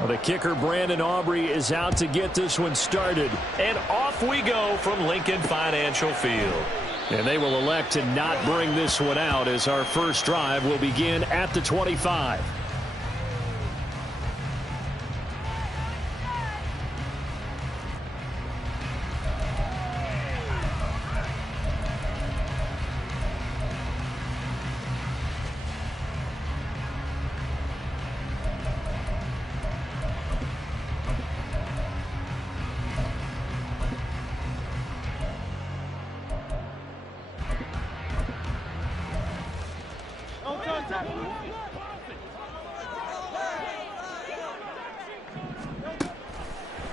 Well, the kicker, Brandon Aubrey, is out to get this one started. And off we go from Lincoln Financial Field. And they will elect to not bring this one out as our first drive will begin at the 25.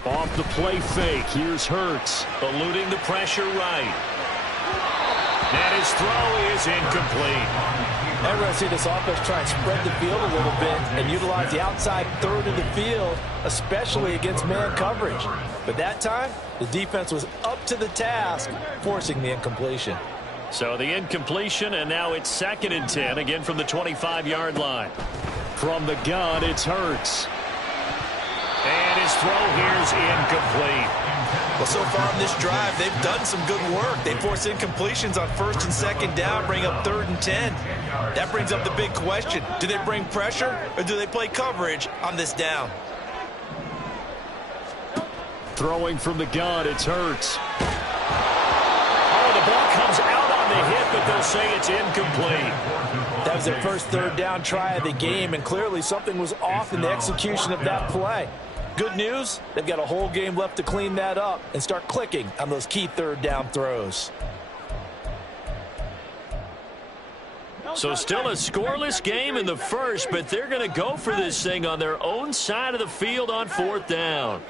Off the play fake. Here's Hurts. Eluding the pressure right. And his throw is incomplete. We're going to see this offense try and spread the field a little bit and utilize the outside third of the field, especially against man coverage. But that time, the defense was up to the task, forcing the incompletion. So the incompletion, and now it's 2nd and 10, again from the 25-yard line. From the gun, it's Hurts. And his throw here's incomplete. Well, so far in this drive, they've done some good work. They force incompletions on 1st and 2nd down, bring up 3rd and 10. That brings up the big question. Do they bring pressure or do they play coverage on this down? Throwing from the gun, it's Hurts. Oh, the ball comes out on the hit, but they'll say it's incomplete. That was their first 3rd down try of the game, and clearly something was off in the execution of that play. Good news, they've got a whole game left to clean that up and start clicking on those key 3rd down throws. So still a scoreless game in the first, but they're going to go for this thing on their own side of the field on 4th down.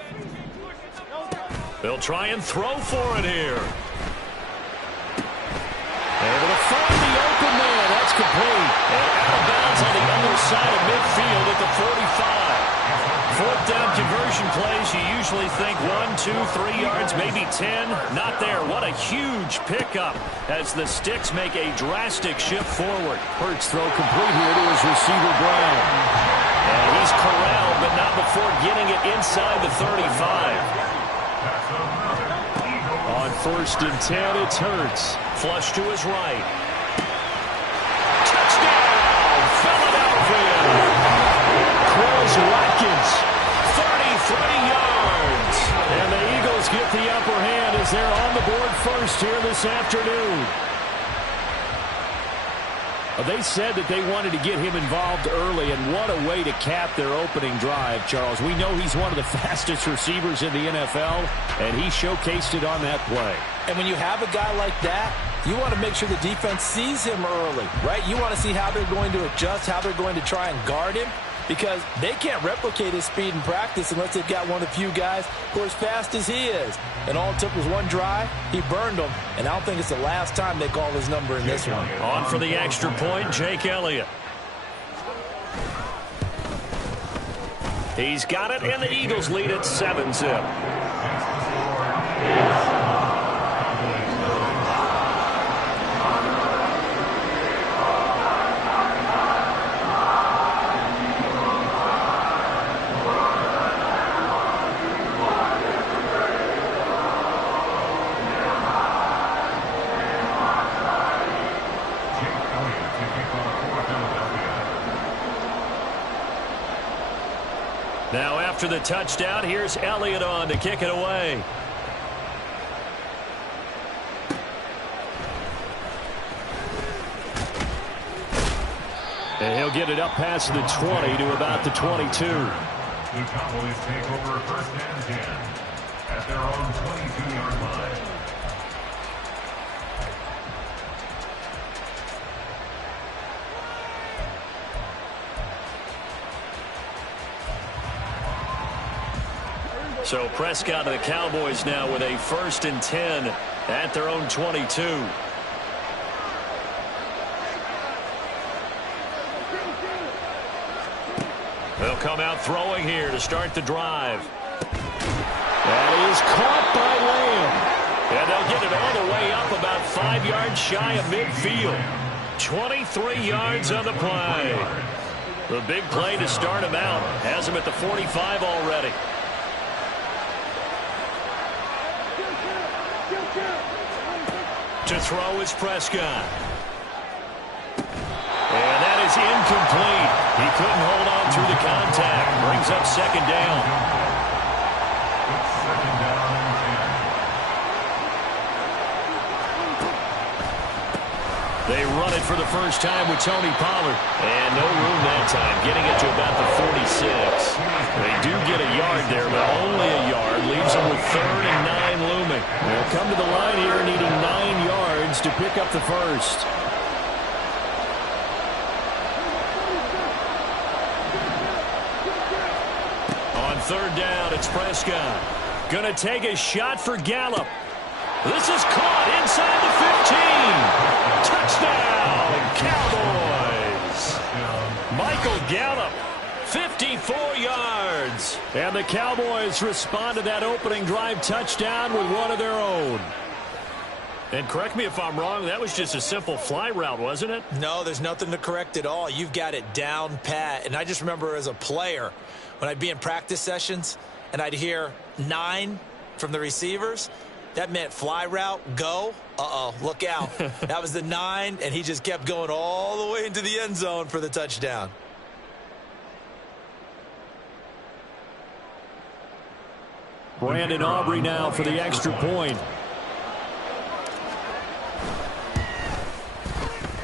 They'll try and throw for it here. Able to find the open man. That's complete. And out of bounds on the other side of midfield at the 45. 4th down conversion plays, you usually think 1, 2, 3 yards, maybe 10. Not there. What a huge pickup as the Sticks make a drastic shift forward. Hurts throw complete here to his receiver, Brown. And he's corralled, but not before getting it inside the 35. On 1st and 10, it's Hurts. Flush to his right. Touchdown, Philadelphia. Quez Watkins. 33 yards. And the Eagles get the upper hand as they're on the board first here this afternoon. They said that they wanted to get him involved early, and what a way to cap their opening drive, Charles. We know he's one of the fastest receivers in the NFL, and he showcased it on that play. And when you have a guy like that, you want to make sure the defense sees him early, right? You want to see how they're going to adjust, how they're going to try and guard him, because they can't replicate his speed in practice unless they've got one of the few guys who are as fast as he is. And all it took was one drive. He burned them, and I don't think it's the last time they call his number in this one. On for the extra point, Jake Elliott. He's got it, and the Eagles lead at 7-zip. Now after the touchdown, here's Elliott on to kick it away. And he'll get it up past the 20 to about the 22. The Cowboys take over 1st and 10 at their own 22-yard line. So Prescott and the Cowboys now with a 1st and 10 at their own 22. They'll come out throwing here to start the drive. That is caught by Lamb. And they'll get it all the way up about 5 yards shy of midfield. 23 yards on the play. The big play to start him out. Has him at the 45 already. To throw is Prescott. And that is incomplete. He couldn't hold on through the contact. Brings up second down. It's second down and 10. They run it for the first time with Tony Pollard. And no room that time, getting it to about the 46. They do get a yard there, but only a yard. Leaves them with 3rd and 9 looming. They'll come to the line here needing 9 yards to pick up the first. On 3rd down, it's Prescott. Gonna take a shot for Gallup. This is caught inside the 15. Touchdown, Cowboys. Michael Gallup, 54 yards. And the Cowboys respond to that opening drive touchdown with one of their own. And correct me if I'm wrong, that was just a simple fly route, wasn't it? No, there's nothing to correct at all. You've got it down pat. And I just remember as a player, when I'd be in practice sessions and I'd hear 9 from the receivers, that meant fly route, go. Uh-oh, look out. That was the 9, and he just kept going all the way into the end zone for the touchdown. Brandon Aubrey now for the extra point.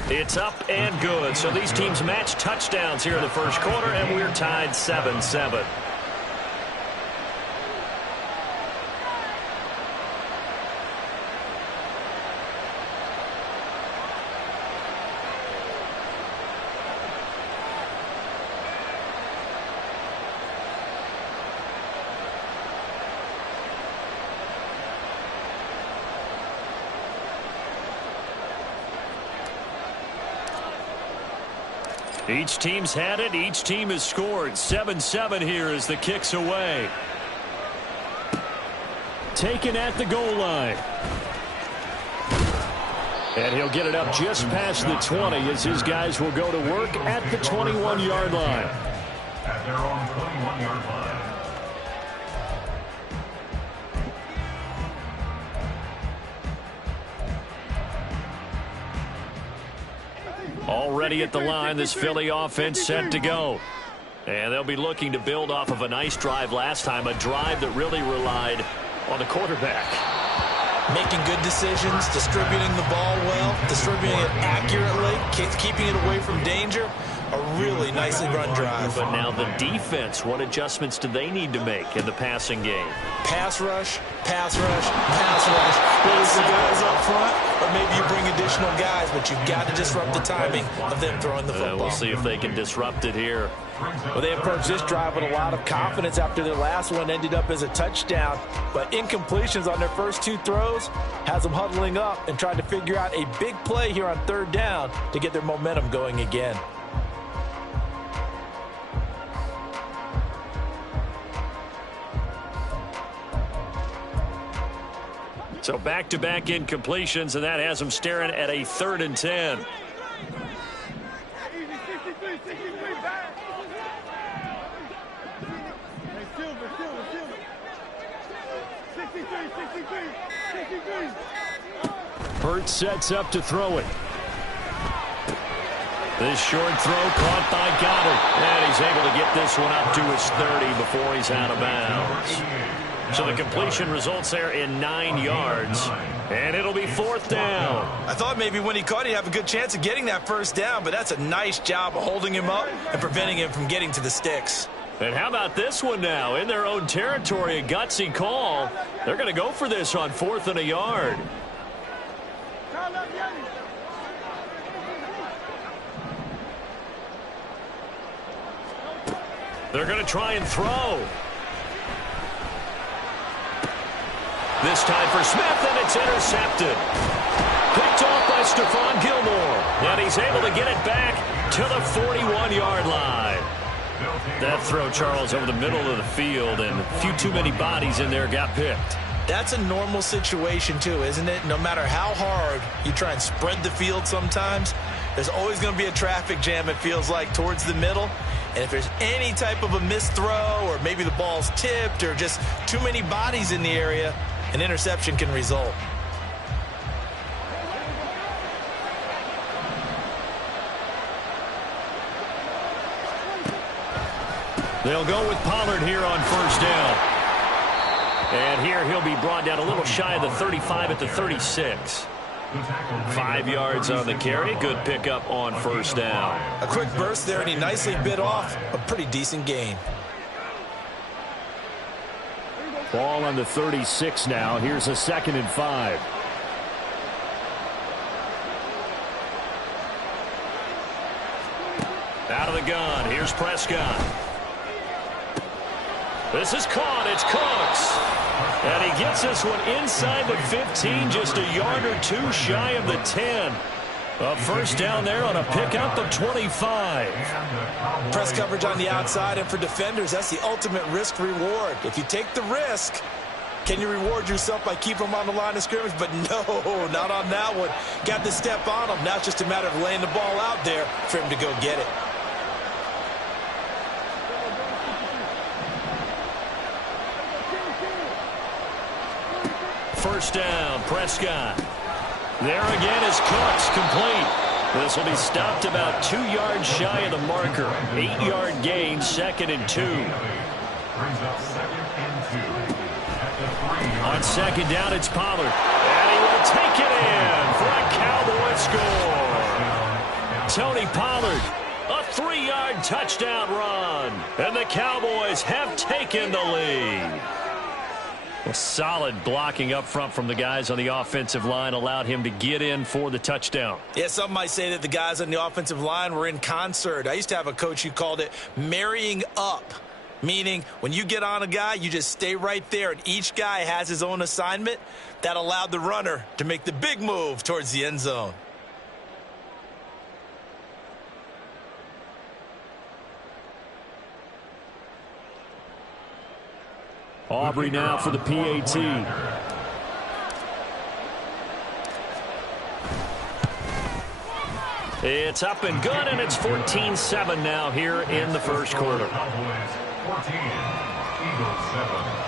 It's up and good. So these teams match touchdowns here in the first quarter, and we're tied 7-7. Each team's had it. Each team has scored. 7-7 here as the kick's away. Taken at the goal line. And he'll get it up just past the 20 as his guys will go to work at the 21-yard line. At their own 21-yard line. Already at the line, this Philly offense set to go. And they'll be looking to build off of a nice drive last time, a drive that really relied on the quarterback. Making good decisions, distributing the ball well, distributing it accurately, keeping it away from danger. A really nicely run drive. But now the defense, what adjustments do they need to make in the passing game? Pass rush, pass rush, pass rush. Whether it's the guys up front or maybe you bring additional guys, but you've got to disrupt the timing of them throwing the football. We'll see if they can disrupt it here. Well, they approached this drive with a lot of confidence after their last one ended up as a touchdown. But incompletions on their first 2 throws has them huddling up and trying to figure out a big play here on 3rd down to get their momentum going again. So back-to-back incompletions, and that has them staring at a 3rd and 10. Hurts sets up to throw it. This short throw caught by Goddard. And he's able to get this one up to his 30 before he's out of bounds. So the completion results there in 9 yards. And it'll be 4th down. I thought maybe when he caught, he'd have a good chance of getting that first down, but that's a nice job of holding him up and preventing him from getting to the sticks. And how about this one now? In their own territory, a gutsy call. They're going to go for this on 4th and a yard. They're going to try and throw. This time for Smith, and it's intercepted. Picked off by Stephon Gilmore. And he's able to get it back to the 41-yard line. That throw, Charles, over the middle of the field, and a few too many bodies in there got picked. That's a normal situation, too, isn't it? No matter how hard you try and spread the field sometimes, there's always going to be a traffic jam, it feels like, towards the middle. And if there's any type of a missed throw or maybe the ball's tipped or just too many bodies in the area, an interception can result. They'll go with Pollard here on first down. And here he'll be brought down a little shy of the 35 at the 36. 5 yards on the carry. Good pickup on first down. A quick burst there, and he nicely bit off a pretty decent gain. Ball on the 36 now. Here's a 2nd and 5. Out of the gun. Here's Prescott. This is caught. It's Cooks. And he gets this one inside the 15, just a yard or two shy of the 10. A first down there on a pickup of 25. Press coverage on the outside, and for defenders, that's the ultimate risk-reward. If you take the risk, can you reward yourself by keeping them on the line of scrimmage? But no, not on that one. Got to step on them. Now it's just a matter of laying the ball out there for him to go get it. First down, Prescott. There again is Cooks, complete. This will be stopped about 2 yards shy of the marker. 8-yard gain, 2nd and 2. On 2nd down, it's Pollard. And he will take it in for a Cowboy score. Tony Pollard, a 3-yard touchdown run. And the Cowboys have taken the lead. Well, solid blocking up front from the guys on the offensive line allowed him to get in for the touchdown. Yeah, some might say that the guys on the offensive line were in concert. I used to have a coach who called it marrying up, meaning when you get on a guy, you just stay right there, and each guy has his own assignment. That allowed the runner to make the big move towards the end zone. Aubrey now for the PAT. It's up and good, and it's 14-7 now here in the first quarter. 14, Eagles 7.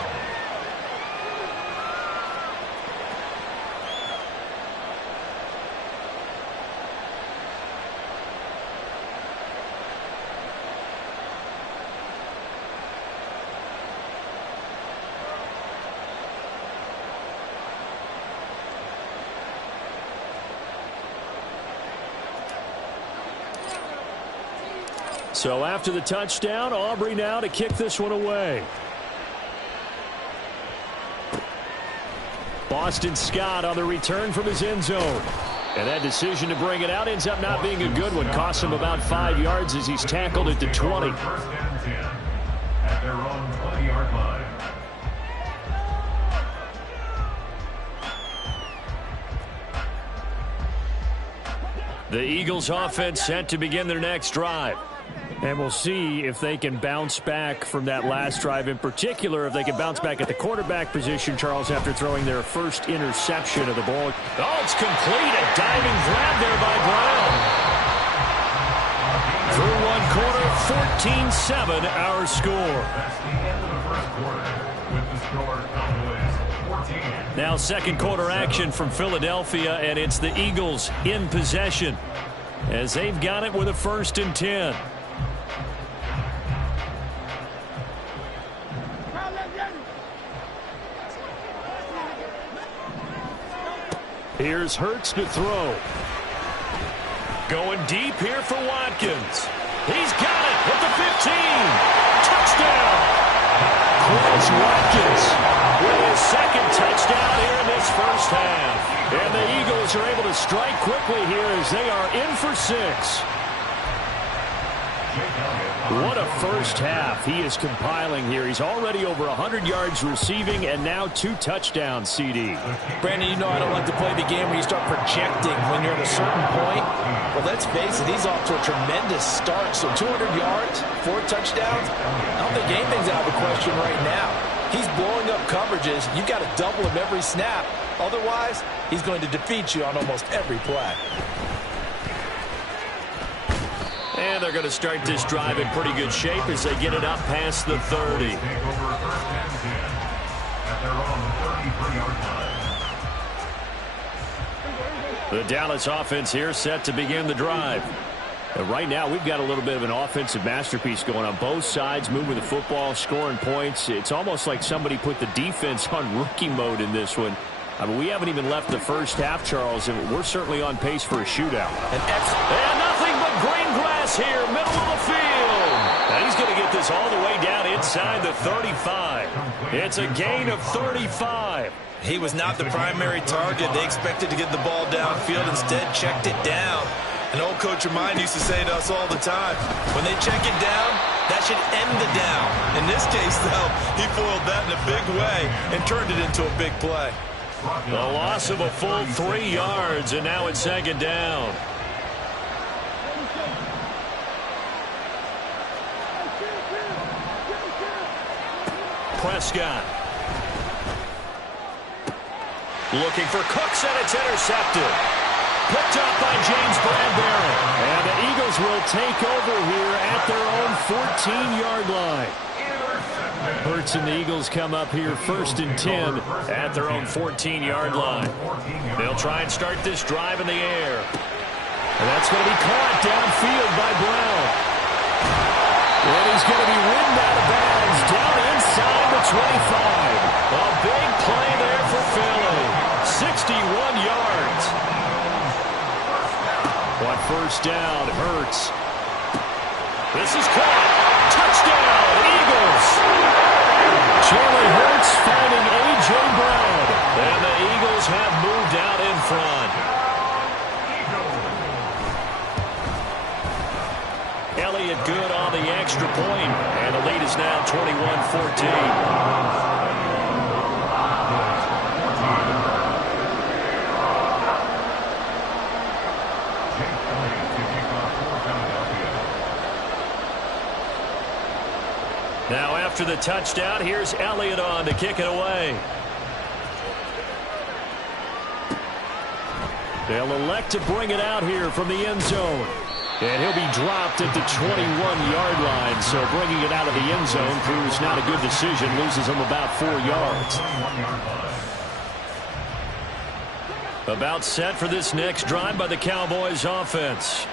So after the touchdown, Aubrey now to kick this one away. Boston Scott on the return from his end zone. And that decision to bring it out ends up not being a good one. Costs him about 5 yards as he's tackled at the 20. First and 10 at their own 20-yard line. The Eagles offense set to begin their next drive. And we'll see if they can bounce back from that last drive, in particular if they can bounce back at the quarterback position, Charles, after throwing their first interception of the ball. Oh, it's complete. A diving grab there by Brown. Through one quarter, 14-7 our score. That's the end of the first quarter with the score Cowboys 14. Now second quarter action from Philadelphia, and it's the Eagles in possession as they've got it with a 1st and 10. Here's Hurts to throw. Going deep here for Watkins. He's got it at the 15. Touchdown. Chris Watkins with his 2nd touchdown here in this first half. And the Eagles are able to strike quickly here as they are in for 6. What a first half he is compiling here. He's already over 100 yards receiving and now 2 touchdowns, CD. Brandon, you know I don't like to play the game where you start projecting when you're at a certain point. Well, let's face it, he's off to a tremendous start. So 200 yards, 4 touchdowns. I don't think anything's out of the question right now. He's blowing up coverages. You've got to double him every snap. Otherwise, he's going to defeat you on almost every play. And And they're going to start this drive in pretty good shape as they get it up past the 30. Take over first and 10 at their own 33-yard line. The Dallas offense here set to begin the drive. And right now, we've got a little bit of an offensive masterpiece going on both sides, moving the football, scoring points. It's almost like somebody put the defense on rookie mode in this one. I mean, we haven't even left the first half, Charles, and we're certainly on pace for a shootout. And nothing but green grass here, middle of the field. Now he's going to get this all the way down inside the 35. It's a gain of 35. He was not the primary target. They expected to get the ball downfield. Instead, checked it down. An old coach of mine used to say to us all the time, when they check it down, that should end the down. In this case, though, he foiled that in a big way and turned it into a big play. The loss of a full 3 yards, and now it's second down. Prescott. Looking for Cooks, and it's intercepted. Picked up by James Bradbury. And the Eagles will take over here at their own 14-yard line. Hurts and the Eagles come up here first and 10 at their own 14-yard line. They'll try and start this drive in the air. And that's going to be caught downfield by Brown. And he's going to be ridden out of bounds down inside the 25. A big play there for Philly. 61 yards. On first down, Hurts. This is caught. Touchdown, Eagles. Jalen Hurts finding A.J. Brown. And the Eagles have moved out in front. Elliott good on the extra point. And the lead is now 21-14. Now after the touchdown, here's Elliott on to kick it away. They'll elect to bring it out here from the end zone. And he'll be dropped at the 21-yard line. So bringing it out of the end zone proves not a good decision. Loses him about 4 yards. About set for this next drive by the Cowboys offense.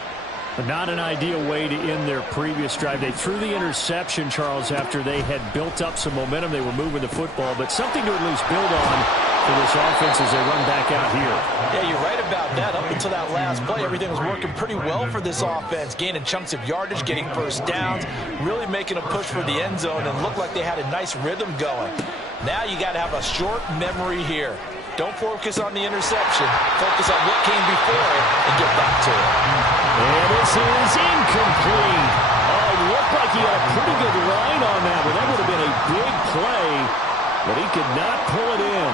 But not an ideal way to end their previous drive. They threw the interception, Charles, after they had built up some momentum. They were moving the football, but something to at least build on for this offense as they run back out here. Yeah, you're right about that. Up until that last play, everything was working pretty well for this offense. Gaining chunks of yardage, getting first downs, really making a push for the end zone, and looked like they had a nice rhythm going. Now you got to have a short memory here. Don't focus on the interception. Focus on what came before it and get back to it. And this is incomplete. Oh, looked like he had a pretty good line on that one. That would have been a big play, but he could not pull it in.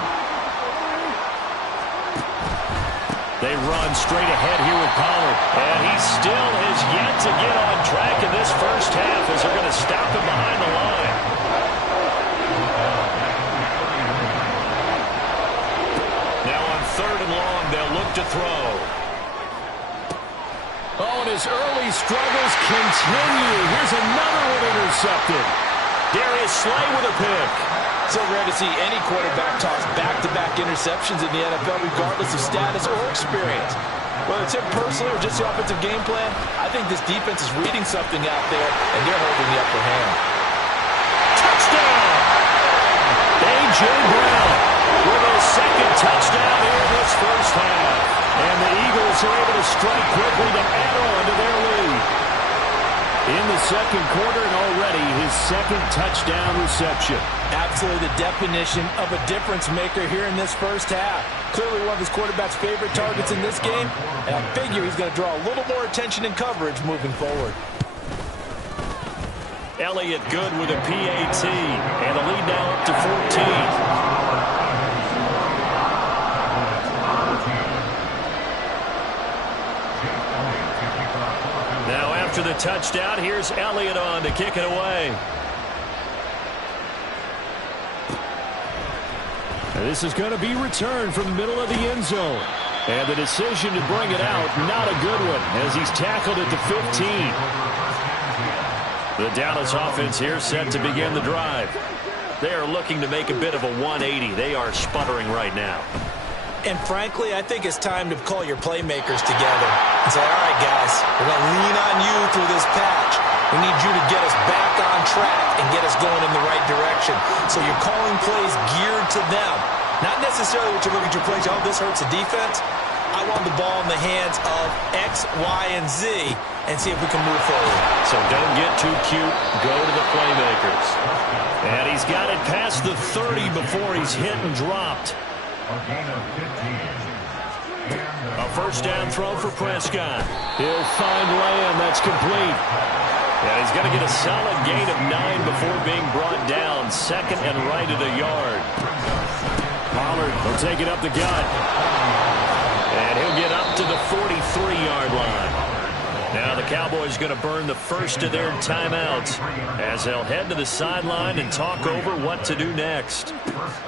They run straight ahead here with Pollard. And he still has yet to get on track in this first half as they're going to stop him behind the line. Now on 3rd and long, they'll look to throw. Oh, and his early struggles continue. Here's another one intercepted. Darius Slay with a pick. So rare to see any quarterback toss back-to-back interceptions in the NFL, regardless of status or experience. Whether it's him personally or just the offensive game plan, I think this defense is reading something out there, and they're holding the upper hand. Touchdown! A.J. Brown with his second touchdown here in this first half. And the Eagles are able to strike quickly to add on to their lead. In the second quarter, and already his second touchdown reception. Absolutely the definition of a difference maker here in this first half. Clearly one of his quarterback's favorite targets in this game, and I figure he's going to draw a little more attention and coverage moving forward. Elliott good with a PAT, and the lead now up to 14. Now after the touchdown, here's Elliott on to kick it away. And this is going to be returned from the middle of the end zone. And the decision to bring it out, not a good one, as he's tackled at the 15. The Dallas offense here set to begin the drive. They are looking to make a bit of a 180. They are sputtering right now. And frankly, I think it's time to call your playmakers together and say, all right, guys, we're going to lean on you through this patch. We need you to get us back on track and get us going in the right direction. So you're calling plays geared to them. Not necessarily what you look at your plays, oh, this hurts the defense. I want the ball in the hands of X, Y, and Z and see if we can move forward. So don't get too cute. Go to the playmakers. And he's got it past the 30 before he's hit and dropped. A first down throw for Prescott. He'll find Lamb. That's complete. And he's going to get a solid gain of 9 before being brought down. Second and right at a yard. Pollard will take it up the gut. And he'll get up to the 43-yard line. Now the Cowboys going to burn the first of their timeouts as they'll head to the sideline and talk over what to do next.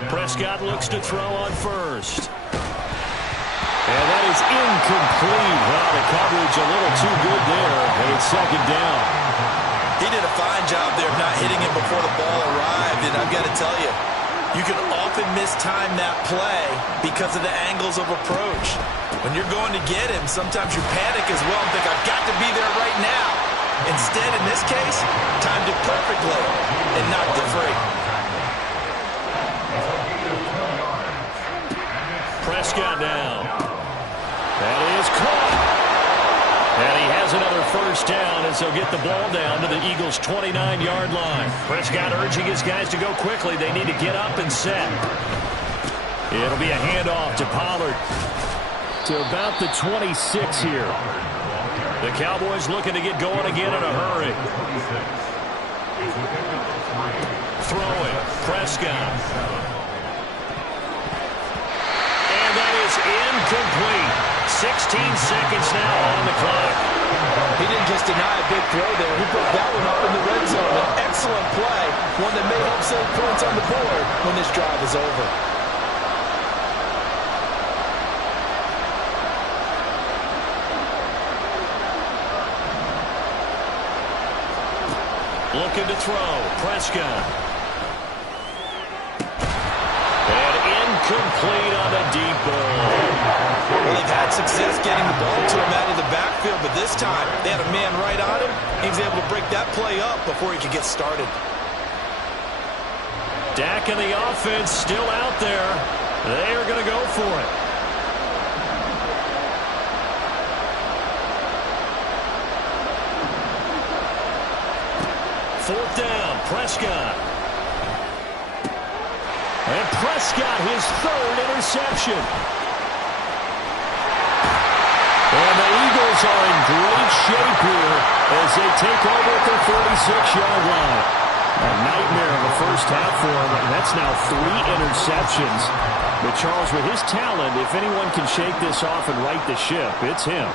Prescott looks to throw on first. And that is incomplete. Well, the coverage a little too good there. And it's second down. He did a fine job there of not hitting him before the ball arrived. And I've got to tell you, you can often mistime that play because of the angles of approach. When you're going to get him, sometimes you panic as well and think, I've got to be there right now. Instead, in this case, timed it perfectly and knocked it free. Prescott now. That is caught. And he has another first down as they'll get the ball down to the Eagles' 29-yard line. Prescott urging his guys to go quickly. They need to get up and set. It'll be a handoff to Pollard. To about the 26 here. The Cowboys looking to get going again in a hurry. Throwing. Prescott. And that is incomplete. 16 seconds now on the clock. He didn't just deny a big throw there. He put that one up in the red zone. An excellent play. One that may help save points on the board when this drive is over. Looking to throw. Prescott. And incomplete on the deep ball. Well, they've had success getting the ball to him out of the backfield, but this time they had a man right on him. He was able to break that play up before he could get started. Dak and the offense still out there. They are going to go for it. Fourth down, Prescott. And Prescott, his third interception. And the Eagles are in great shape here as they take over at their 46-yard line. A nightmare of a first half for him, and that's now 3 interceptions. But Charles, with his talent, if anyone can shake this off and right the ship, it's him.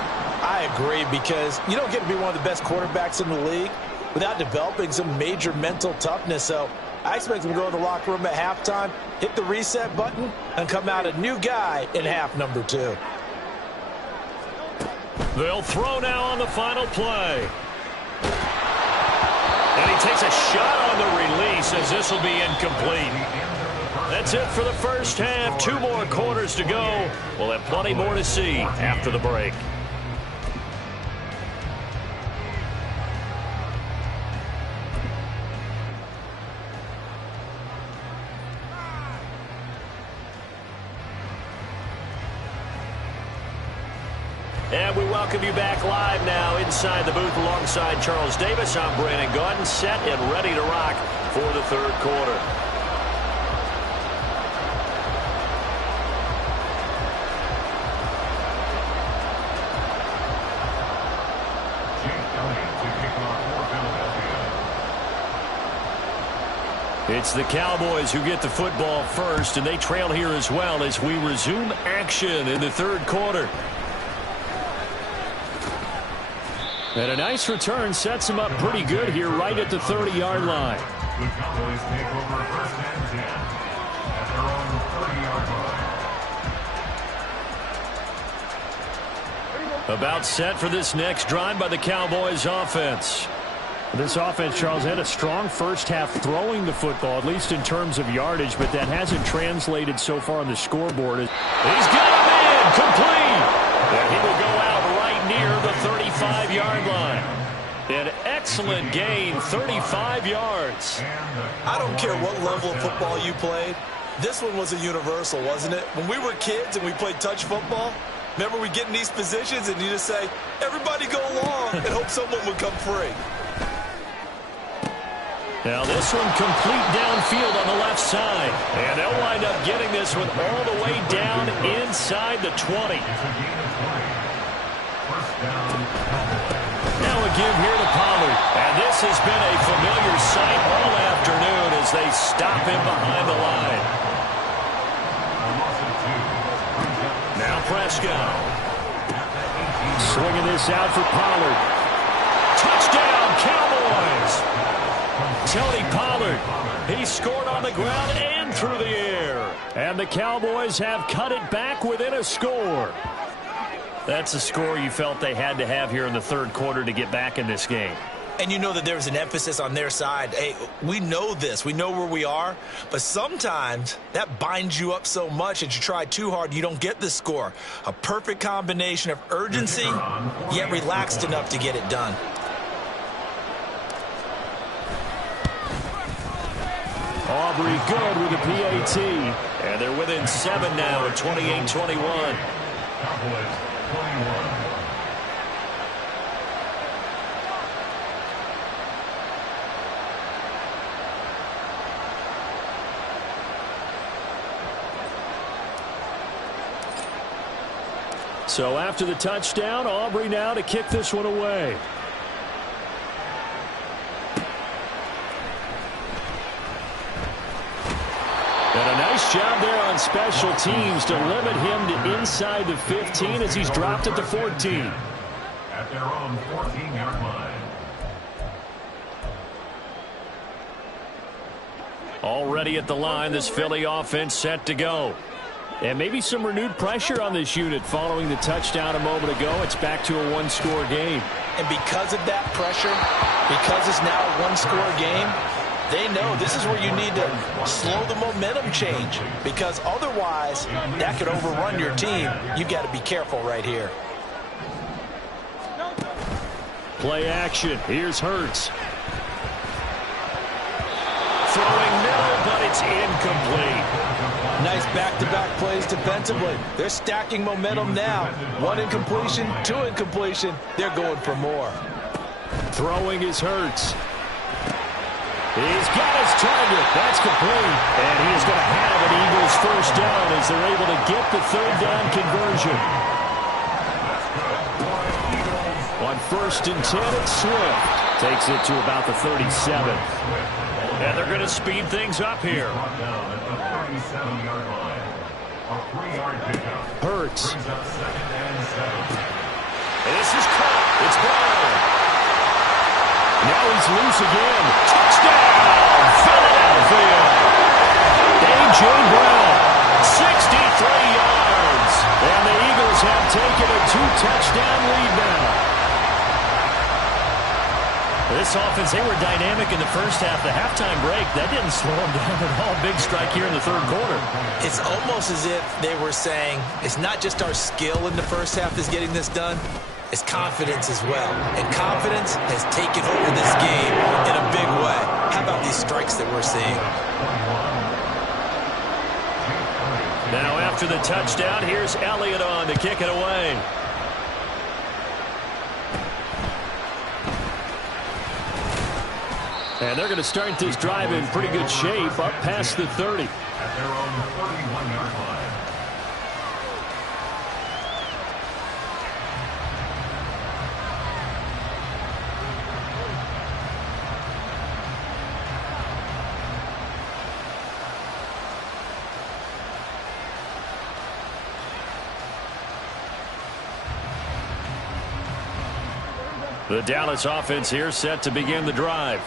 I agree, because you don't get to be one of the best quarterbacks in the league without developing some major mental toughness. So I expect him to go in the locker room at halftime, hit the reset button, and come out a new guy in half number 2. They'll throw now on the final play. And he takes a shot on the release as this will be incomplete. That's it for the first half. 2 more quarters to go. We'll have plenty more to see after the break. And we welcome you back live now inside the booth alongside Charles Davis. I'm Brandon Gaudin, set and ready to rock for the third quarter. It's the Cowboys who get the football first, and they trail here as well as we resume action in the third quarter. And a nice return sets him up pretty good here right at the 30-yard line. The Cowboys take over first and 10 at their own 30-yard line. About set for this next drive by the Cowboys offense. This offense, Charles, had a strong first half throwing the football, at least in terms of yardage, but that hasn't translated so far on the scoreboard. He's got a man complete. And he will go out right near the 35-yard line. An excellent gain, 35 yards. I don't care what level of football you played. This one was a universal, wasn't it? When we were kids and we played touch football, remember we get in these positions and you just say, everybody go along, and hope someone would come free. Now this one complete downfield on the left side. And they'll wind up getting this one all the way down inside the 20. Now a give here to Pollard. And this has been a familiar sight all afternoon as they stop him behind the line. Now Prescott. Swinging this out for Pollard. Touchdown, Cowboys! Tony Pollard, he scored on the ground and through the air. And the Cowboys have cut it back within a score. That's a score you felt they had to have here in the third quarter to get back in this game. And you know that there's an emphasis on their side. Hey, we know this. We know where we are. But sometimes that binds you up so much that you try too hard, you don't get the score. A perfect combination of urgency, yet relaxed enough to get it done. Aubrey good with a PAT. And they're within 7 now at 28-21. Cowboys 21. So after the touchdown, Aubrey now to kick this one away. And a nice job there on special teams to limit him to inside the 15 as he's dropped at the 14. At their own 14-yard line. Already at the line, this Philly offense set to go. And maybe some renewed pressure on this unit following the touchdown a moment ago. It's back to a one-score game. And because of that pressure, because it's now a one-score game, they know this is where you need to slow the momentum change, because otherwise that could overrun your team. You've got to be careful right here. Play action. Here's Hurts. Throwing middle, but it's incomplete. Nice back-to-back plays defensively. They're stacking momentum now. One incompletion, two incompletion. They're going for more. Throwing is Hurts. He's got his target. That's complete. And he is going to have an Eagles first down as they're able to get the third down conversion. On 1st and 10, it's Swift. Takes it to about the 37. And they're going to speed things up here. Hurts. This is caught. It's Brown. Now he's loose again. Touchdown, Philadelphia. A.J. Brown. 63 yards. And the Eagles have taken a 2-touchdown lead now. This offense, they were dynamic in the first half. The halftime break, that didn't slow them down at all. Big strike here in the third quarter. It's almost as if they were saying, it's not just our skill in the first half that's getting this done, it's confidence as well. And confidence has taken over this game in a big way. How about these strikes that we're seeing? Now after the touchdown, here's Elliott on to kick it away. And they're going to start this drive in pretty good shape up past the 30. At their own 31-yard line. The Dallas offense here set to begin the drive.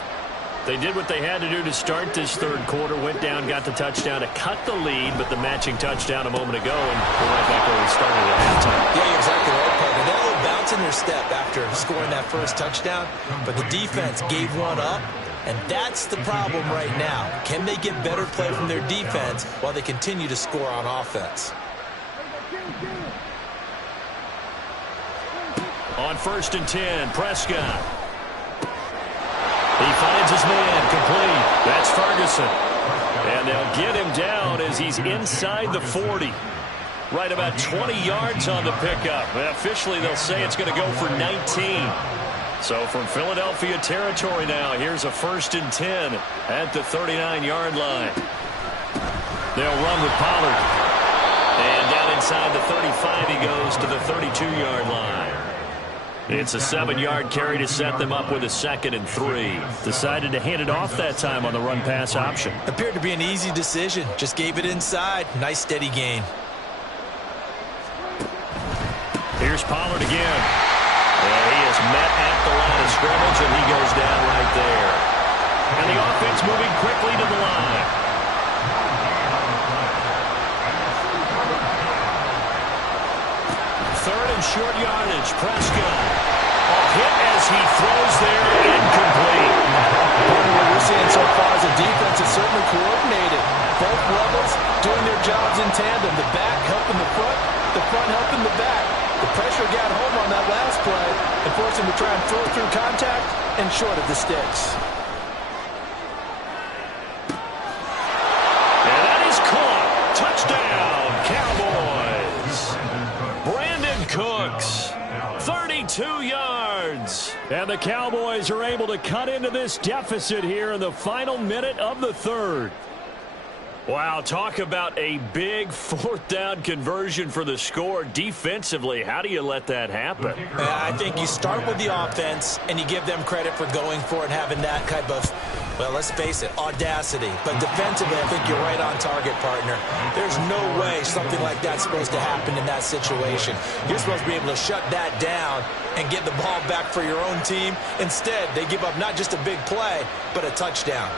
They did what they had to do to start this third quarter, went down, got the touchdown to cut the lead, but the matching touchdown a moment ago, and we're right back where we started at halftime. Yeah, you're exactly right, partner. That little fits in their step after scoring that first touchdown, but the defense gave one up, and that's the problem right now. Can they get better play from their defense while they continue to score on offense? On 1st and 10, Prescott. He finds his man, complete. That's Ferguson. And they'll get him down as he's inside the 40. Right about 20 yards on the pickup. And officially, they'll say it's going to go for 19. So from Philadelphia territory now, here's a 1st and 10 at the 39-yard line. They'll run with Pollard. And down inside the 35, he goes to the 32-yard line. It's a 7-yard carry to set them up with a 2nd and 3. Decided to hand it off that time on the run-pass option. Appeared to be an easy decision. Just gave it inside. Nice, steady gain. Here's Pollard again. And he is met at the line of scrimmage, and he goes down right there. And the offense moving quickly to the line. Third and short yardage. Prescott. A hit as he throws there, incomplete. What we're seeing so far is the defense is certainly coordinated. Both levels doing their jobs in tandem. The back helping the front helping the back. The pressure got home on that last play and forced him to try and throw through contact and short of the sticks. And that is caught. Touchdown, Cowboys. Brandon Cooks, 32 yards. And the Cowboys are able to cut into this deficit here in the final minute of the 3rd. Wow, talk about a big 4th down conversion for the score. Defensively, how do you let that happen? I think you start with the offense and you give them credit for going for it and having that type of, well, let's face it, audacity. But defensively, I think you're right on target, partner. There's no way something like that's supposed to happen in that situation. You're supposed to be able to shut that down and get the ball back for your own team. Instead, they give up not just a big play, but a touchdown.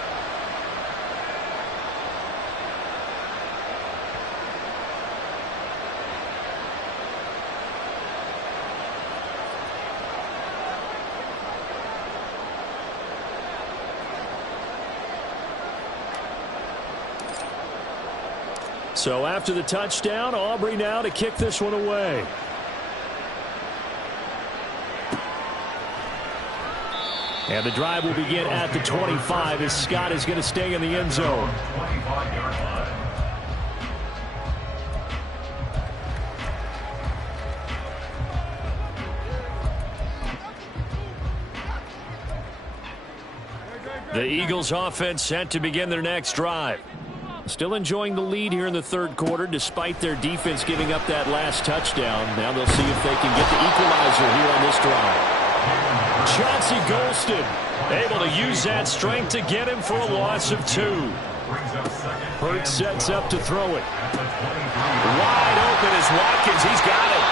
So after the touchdown, Aubrey now to kick this one away. And the drive will begin at the 25 as Scott is going to stay in the end zone. 25-yard line. The Eagles offense set to begin their next drive. Still enjoying the lead here in the 3rd quarter despite their defense giving up that last touchdown. Now they'll see if they can get the equalizer here on this drive. Chauncey Golston able to use that strength to get him for a loss of 2. Hurts sets up to throw it. Wide open is Watkins. He's got it.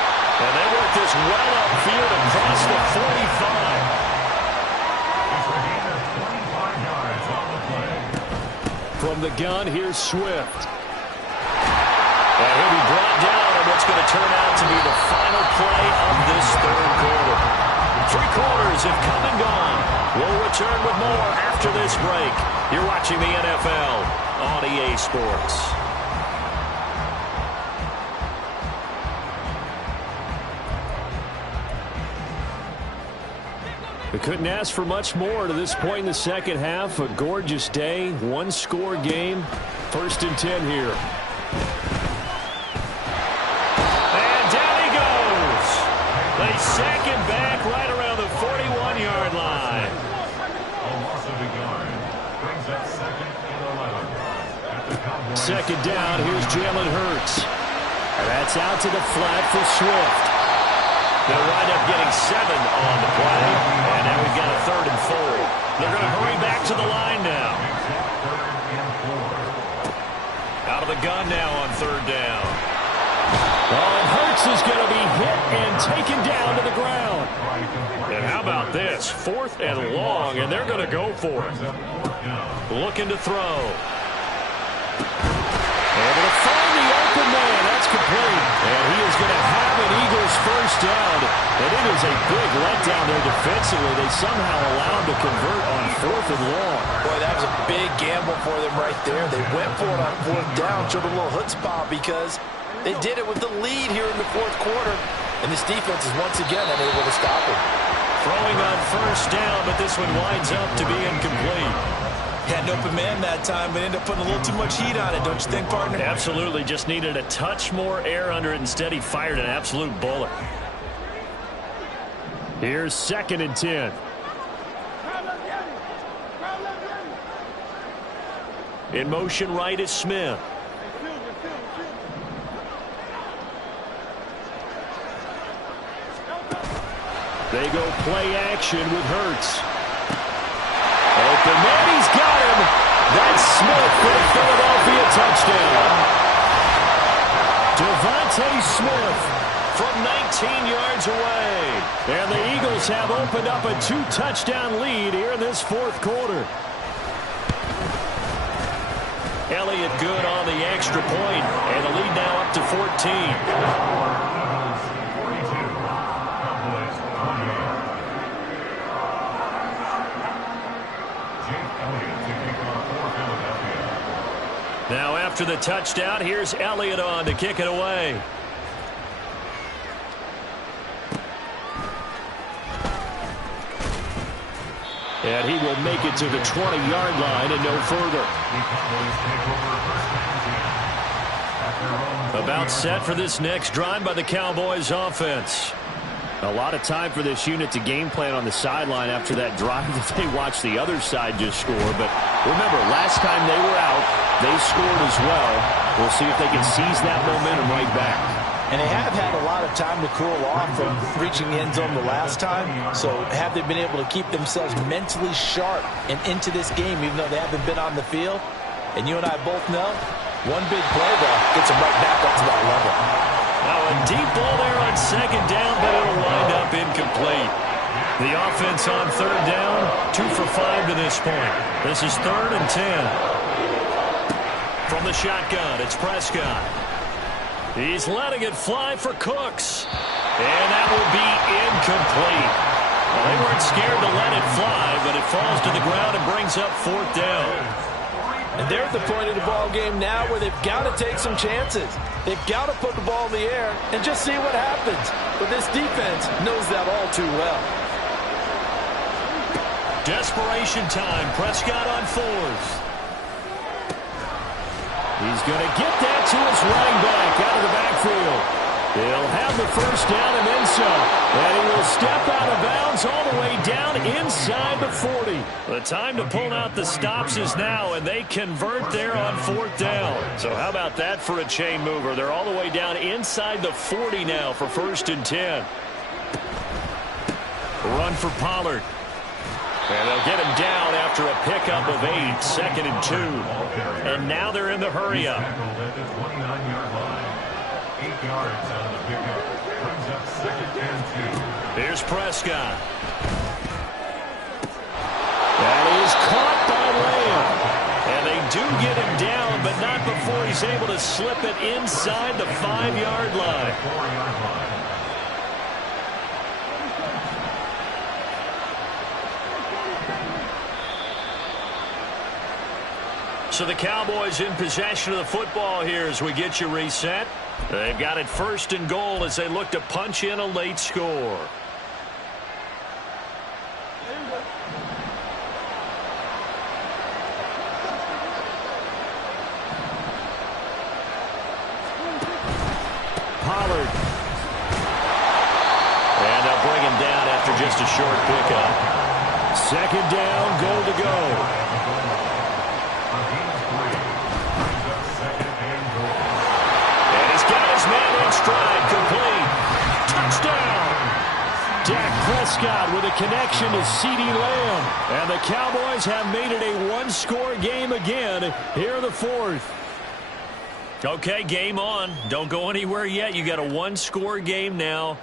And they work this well upfield across the 45. From the gun, here's Swift. And he'll be brought down on what's going to turn out to be the final play of this 3rd quarter. 3 quarters have come and gone. We'll return with more after this break. You're watching the NFL on EA Sports. We couldn't ask for much more to this point in the 2nd half. A gorgeous day, 1-score game. 1st and 10 here. And down he goes. They sack him back right around the 41-yard line. Second down, here's Jalen Hurts. And that's out to the flat for Swift. They'll wind up getting 7 on the play. And now we've got a 3rd and 4. They're going to hurry back to the line now. Out of the gun now on 3rd down. Oh, and Hurts is going to be hit and taken down to the ground. And how about this? 4th and long, and they're going to go for it. Looking to throw. Able to find the open man. That's complete. And he is going to have an Eagles first down, and it is a big letdown there defensively. They somehow allowed to convert on 4th and long. Boy, that was a big gamble for them right there. They went for it on 4th down, showed a little chutzpah because they did it with the lead here in the 4th quarter. And this defense is once again unable to stop it. Throwing on 1st down, but this one winds up to be incomplete. Had an open man that time, but ended up putting a little too much heat on it, don't you think, partner? Absolutely. Just needed a touch more air under it. Instead, he fired an absolute bullet. Here's 2nd and 10. In motion right is Smith. They go play action with Hurts. Open man, he's got him. That's Smith for the Philadelphia touchdown. Devontae Smith from 19 yards away. And the Eagles have opened up a 2-touchdown lead here in this 4th quarter. Elliott good on the extra point, and the lead now up to 14. Now after the touchdown, here's Elliott on to kick it away. And he will make it to the 20-yard line and no further. About set for this next drive by the Cowboys offense. A lot of time for this unit to game plan on the sideline after that drive that they watched the other side just score. But remember, last time they were out, they scored as well. We'll see if they can seize that momentum right back. And they have had a lot of time to cool off from reaching the end zone the last time. So have they been able to keep themselves mentally sharp and into this game, even though they haven't been on the field? And you and I both know, one big play there gets them right back up to that level. Now a deep ball there on 2nd down, but it'll wind up incomplete. The offense on 3rd down, 2 for 5 to this point. This is 3rd and 10. From the shotgun, it's Prescott. He's letting it fly for Cooks. And that will be incomplete. Well, they weren't scared to let it fly, but it falls to the ground and brings up 4th down. And they're at the point of the ball game now where they've got to take some chances. They've got to put the ball in the air and just see what happens. But this defense knows that all too well. Desperation time. Prescott on 4th. He's going to get that to his running back out of the backfield. He'll have the 1st down and then some. And he will step out of bounds all the way down inside the 40. The time to pull out the stops is now, and they convert there on 4th down. So how about that for a chain mover? They're all the way down inside the 40 now for 1st and 10. Run for Pollard. And they'll get him down after a pickup of 8, 2nd and 2. And now they're in the hurry-up. 29-yard line. 8 yards on the pickup. Brings up 2nd and 2. Here's Prescott. That is caught by Lamb. And they do get him down, but not before he's able to slip it inside the 5-yard line. 4-yard line. So the Cowboys in possession of the football here as we get you reset. They've got it 1st and goal as they look to punch in a late score. Pollard. And they'll bring him down after just a short pickup. 2nd down, goal to go. Stride complete. Touchdown. Dak Prescott with a connection to CeeDee Lamb. And the Cowboys have made it a 1-score game again here in the 4th. Okay, game on. Don't go anywhere yet. You got a 1-score game now.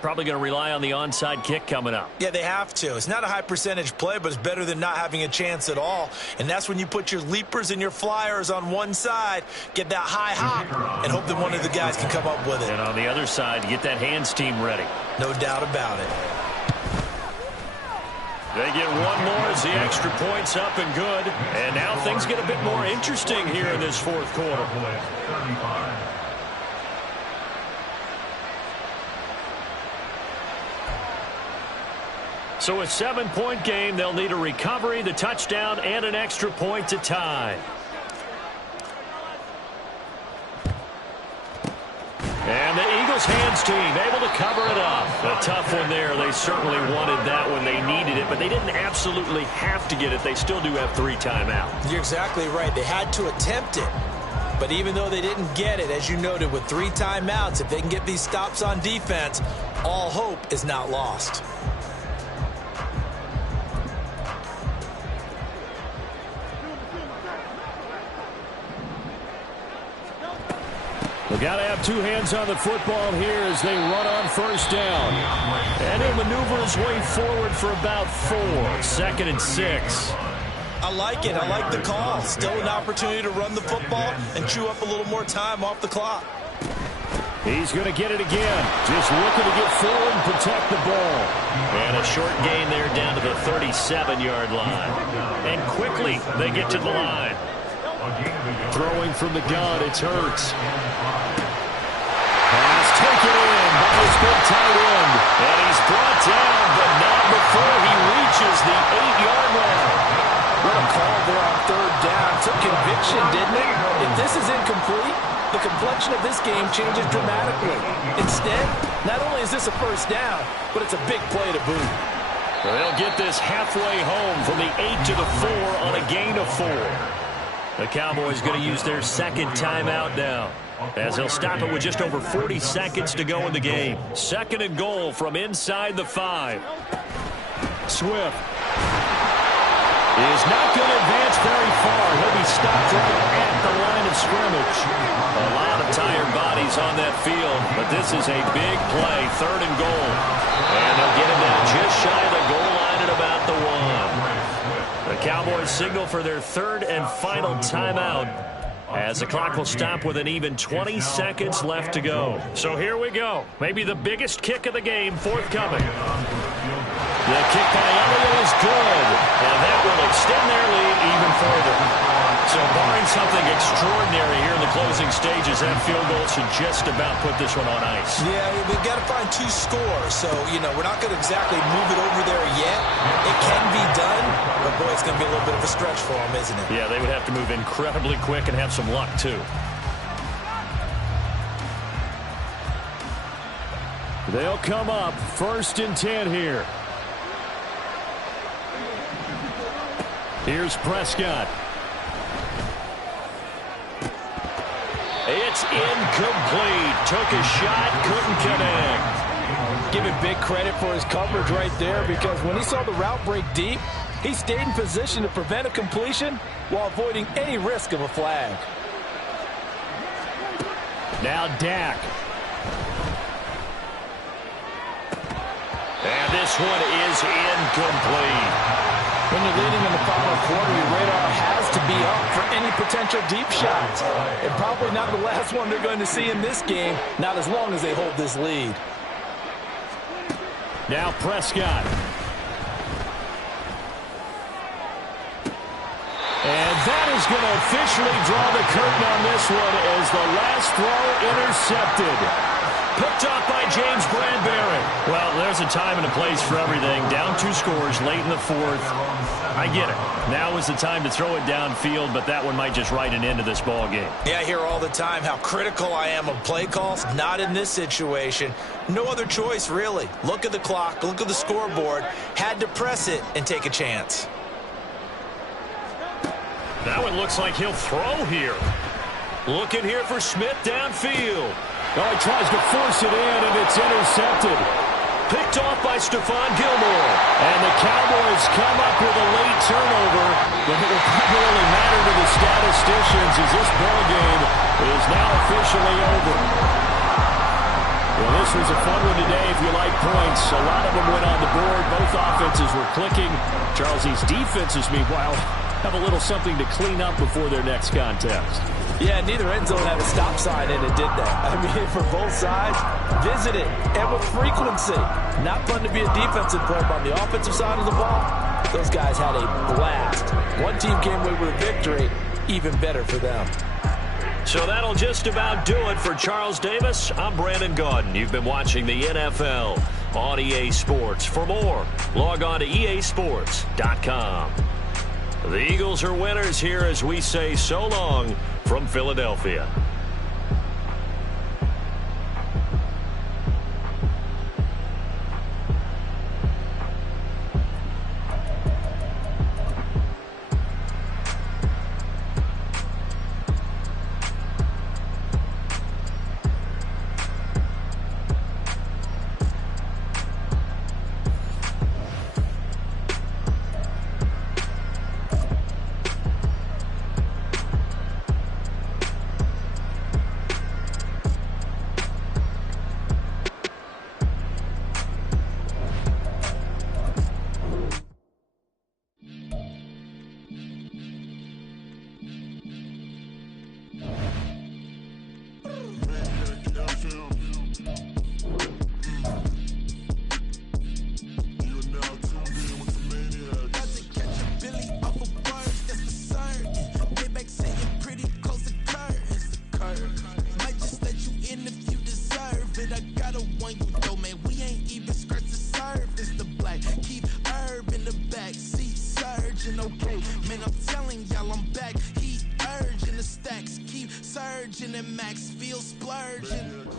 Probably going to rely on the onside kick coming up. Yeah, they have to. It's not a high percentage play, but it's better than not having a chance at all. And that's when you put your leapers and your flyers on one side, get that high hop, and hope that one of the guys can come up with it. And on the other side, get that hands team ready. No doubt about it. They get one more as the extra point's up and good. And now things get a bit more interesting here in this fourth quarter. So a 7-point game, they'll need a recovery, the touchdown, and an extra point to tie. And the Eagles hands team able to cover it up. A tough one there. They certainly wanted that when they needed it, but they didn't absolutely have to get it. They still do have 3 timeouts. You're exactly right. They had to attempt it. But even though they didn't get it, as you noted, with 3 timeouts, if they can get these stops on defense, all hope is not lost. They've got to have 2 hands on the football here as they run on first down. And he'll maneuver his way forward for about 4. 2nd and 6. I like it. I like the call. Still an opportunity to run the football and chew up a little more time off the clock. He's going to get it again. Just looking to get forward and protect the ball. And a short gain there down to the 37-yard line. And quickly they get to the line. Throwing from the gun, it's Hurts. Pass taken in by his big tight end. And he's brought down, but not before he reaches the 8-yard line. What a call there on 3rd down. Took conviction, didn't it? If this is incomplete, the complexion of this game changes dramatically. Instead, not only is this a first down, but it's a big play to boot. They'll get this halfway home from the 8 to the 4 on a gain of 4. The Cowboys going to use their 2nd timeout now, as they'll stop it with just over 40 seconds to go in the game. 2nd and goal from inside the 5. Swift is not going to advance very far. He'll be stopped right at the line of scrimmage. A lot of tired bodies on that field, but this is a big play. 3rd and goal. And they'll get him down just shy of the goal line at about the 1. The Cowboys signal for their 3rd and final timeout as the clock will stop with an even 20 seconds left to go. So here we go. Maybe the biggest kick of the game forthcoming. The kick by Elliott is good, and that will extend their lead even further. So barring something extraordinary here in the closing stages, that field goal should just about put this one on ice. Yeah, they've got to find 2 scores. So, we're not going to exactly move it over there yet. It can be done, but boy, it's going to be a little bit of a stretch for them, isn't it? Yeah, they would have to move incredibly quick and have some luck, too. They'll come up 1st and 10 here. Here's Prescott. It's incomplete. Took a shot, couldn't connect. Give him big credit for his coverage right there, because when he saw the route break deep, he stayed in position to prevent a completion while avoiding any risk of a flag. Now Dak. And this one is incomplete. When you're leading in the final quarter, your radar has to be up for any potential deep shots. And probably not the last one they're going to see in this game, not as long as they hold this lead. Now Prescott. And that is going to officially draw the curtain on this one as the last throw intercepted. Picked off by James Bradbury. Well, there's a time and a place for everything. Down 2 scores late in the 4th. I get it. Now is the time to throw it downfield, but that one might just write an end to this ball game. Yeah, I hear all the time how critical I am of play calls. Not in this situation. No other choice, really. Look at the clock. Look at the scoreboard. Had to press it and take a chance. That one looks like he'll throw here. Looking here for Smith downfield. Oh, he tries to force it in, and it's intercepted. Picked off by Stephon Gilmore. And the Cowboys come up with a late turnover, but it will probably matter to the statisticians as this ball game is now officially over. Well, this was a fun one today if you like points. A lot of them went on the board. Both offenses were clicking. Charles, these defenses, meanwhile, have a little something to clean up before their next contest. Yeah, neither end zone had a stop sign in it, did they? I mean, for both sides, visit it, and with frequency. Not fun to be a defensive player, but on the offensive side of the ball, those guys had a blast. One team came away with a victory, even better for them. So that'll just about do it for Charles Davis. I'm Brandon Gaudin. You've been watching the NFL on EA Sports. For more, log on to easports.com. The Eagles are winners here as we say so long from Philadelphia.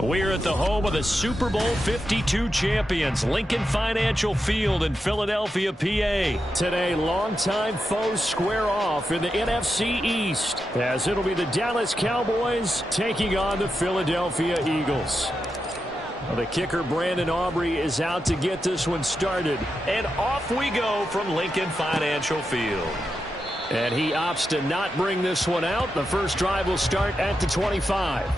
We're at the home of the Super Bowl 52 champions, Lincoln Financial Field in Philadelphia, PA. Today, longtime foes square off in the NFC East, as it'll be the Dallas Cowboys taking on the Philadelphia Eagles. Well, the kicker, Brandon Aubrey, is out to get this one started. And off we go from Lincoln Financial Field. And he opts to not bring this one out. The first drive will start at the 25.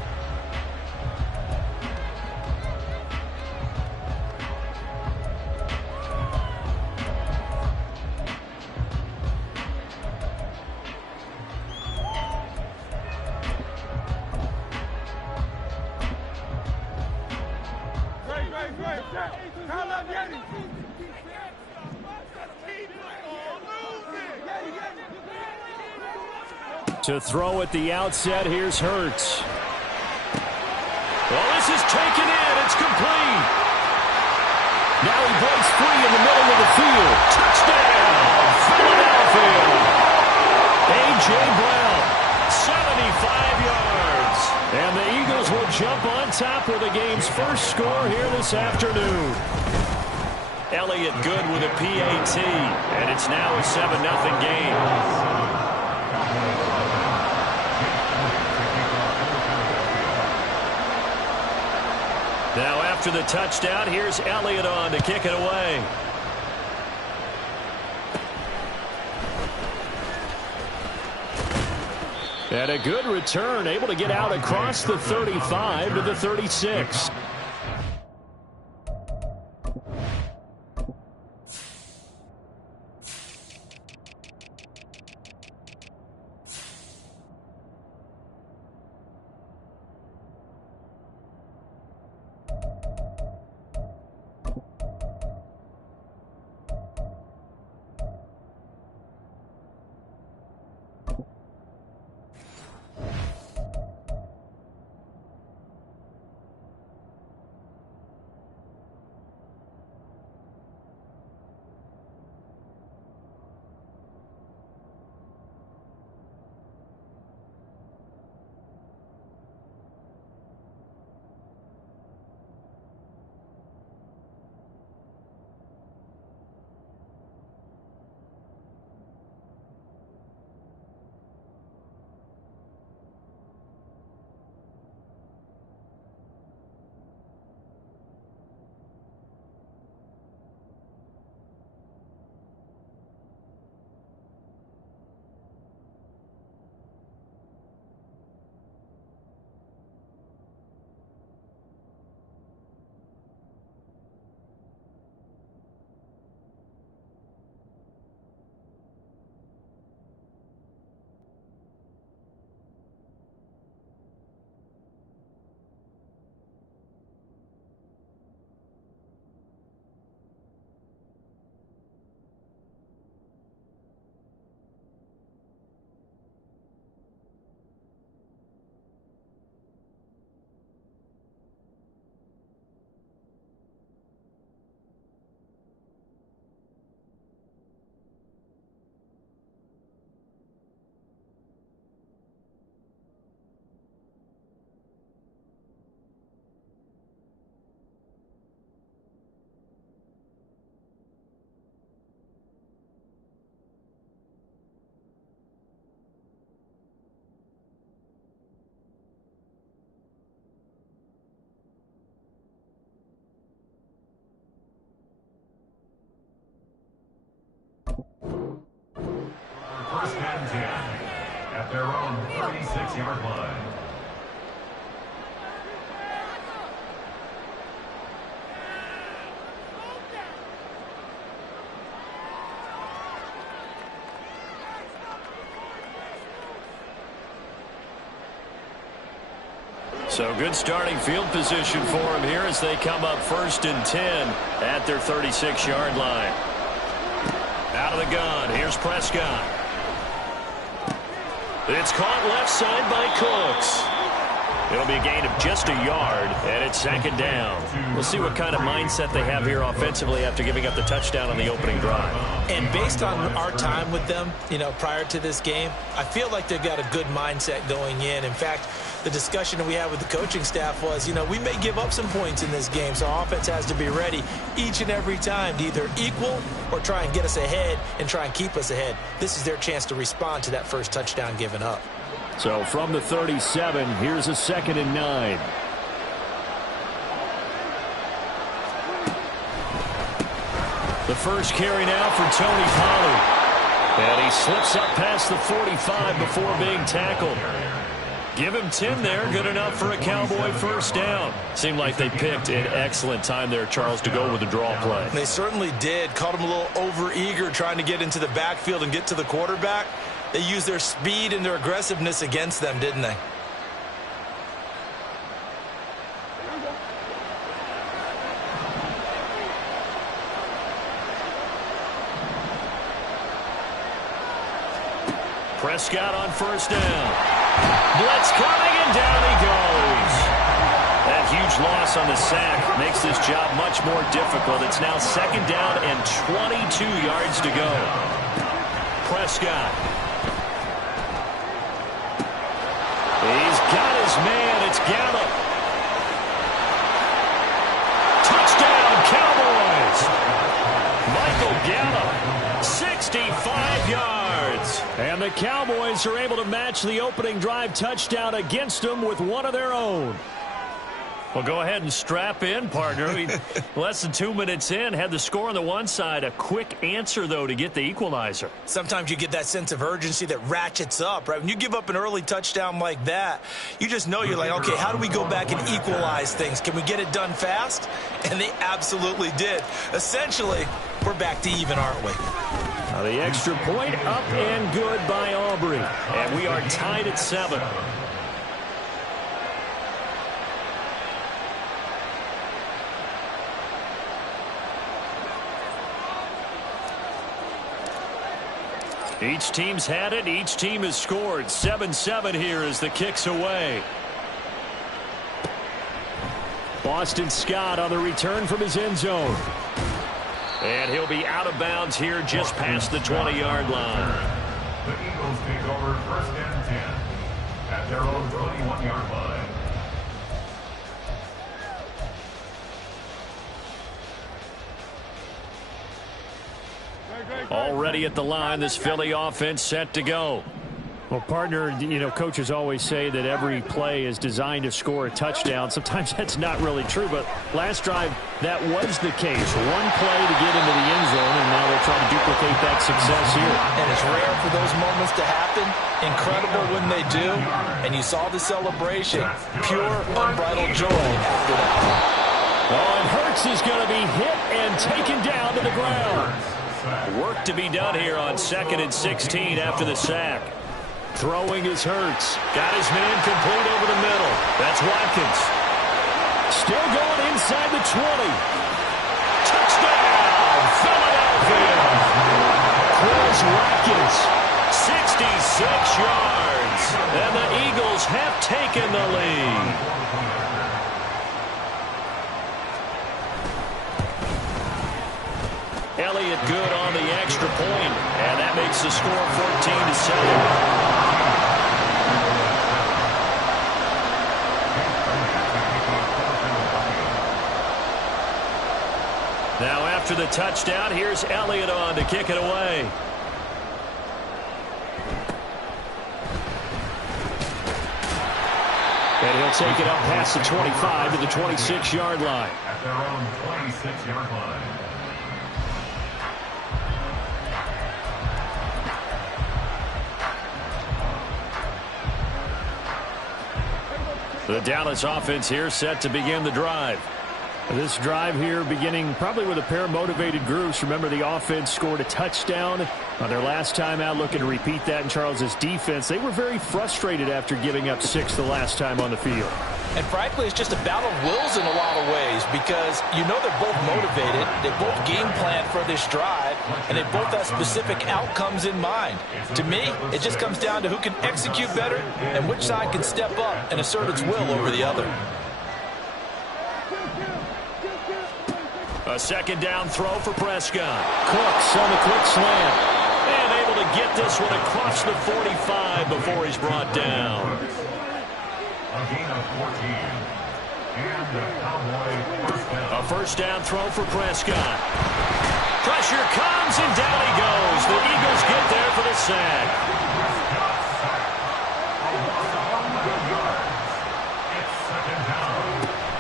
To throw at the outset, here's Hurts. Well, this is taken in. It's complete. Now he breaks free in the middle of the field. Touchdown, Philadelphia. A.J. Brown, 75 yards. And the Eagles will jump on top with the game's first score here this afternoon. Elliott good with a PAT, and it's now a 7-0 game. Now after the touchdown, here's Elliott on to kick it away. And a good return, able to get out across the 35 to the 36. first and 10 at their own 36-yard line. So good starting field position for him here as they come up first and 10 at their 36-yard line. Out of the gun, here's Prescott. It's caught left side by Cooks. It'll be a gain of just a yard, and it's second down. We'll see what kind of mindset they have here offensively after giving up the touchdown on the opening drive. And based on our time with them, prior to this game, I feel like they've got a good mindset going in. In fact, the discussion that we had with the coaching staff was, we may give up some points in this game, so our offense has to be ready each and every time to either equal or try and get us ahead and try and keep us ahead. This is their chance to respond to that first touchdown given up. So from the 37, here's a 2nd and 9. The first carry now for Tony Pollard. And he slips up past the 45 before being tackled. Give him 10 there, good enough for a Cowboy first down. Seemed like they picked an excellent time there, Charles, to go with the draw play. They certainly did. Caught him a little over-eager trying to get into the backfield and get to the quarterback. They used their speed and their aggressiveness against them, didn't they? Prescott on first down. Blitz coming, and down he goes. That huge loss on the sack makes this job much more difficult. It's now second down and 22 yards to go. Prescott. He's got his man. It's Gallup. Touchdown, Cowboys. Michael Gallup, 65 yards. And the Cowboys are able to match the opening drive touchdown against them with one of their own. Well, go ahead and strap in, partner. Less than 2 minutes in, had the score on the one side. A quick answer, though, to get the equalizer. Sometimes you get that sense of urgency that ratchets up, right? When you give up an early touchdown like that, you just know you're like, okay, how do we go back and equalize things? Can we get it done fast? And they absolutely did. Essentially, we're back to even, aren't we? Now the extra point up and good by Aubrey. And we are tied at 7. Each team's had it. Each team has scored. 7-7 here as the kick's away. Boston Scott on the return from his end zone. And he'll be out of bounds here just past the 20-yard line. The Eagles take over first and 10 at their own 21-yard line. Already at the line, this Philly offense set to go. Well, partner, coaches always say that every play is designed to score a touchdown. Sometimes that's not really true, but last drive, that was the case. One play to get into the end zone, and now they'll try to duplicate that success here. And it's rare for those moments to happen. Incredible when they do. And you saw the celebration. Pure, unbridled joy after that. Oh, and Hurts is going to be hit and taken down to the ground. Work to be done here on 2nd and 16 after the sack. Throwing is Hurts. Got his man complete over the middle. That's Watkins. Still going inside the 20. Touchdown, Philadelphia. Chris Watkins. 66 yards. And the Eagles have taken the lead. Elliott good on the extra point, and that makes the score 14-7. Now after the touchdown, here's Elliott on to kick it away. And he'll take it up past the 25 to the 26-yard line. At their own 26-yard line. The Dallas offense here set to begin the drive. This drive here beginning probably with a pair of motivated groups. Remember, the offense scored a touchdown on their last time out, looking to repeat that in Charles's defense. They were very frustrated after giving up 6 the last time on the field. And frankly, it's just a battle of wills in a lot of ways because you know they're both motivated, they both game plan for this drive, and they both have specific outcomes in mind. To me, it just comes down to who can execute better and which side can step up and assert its will over the other. A second down throw for Prescott. Cooks on the quick slant. And able to get this one across the 45 before he's brought down. A gain of 14. And the Cowboy first down. A first down throw for Prescott. Pressure comes and down he goes. The Eagles get there for the sack.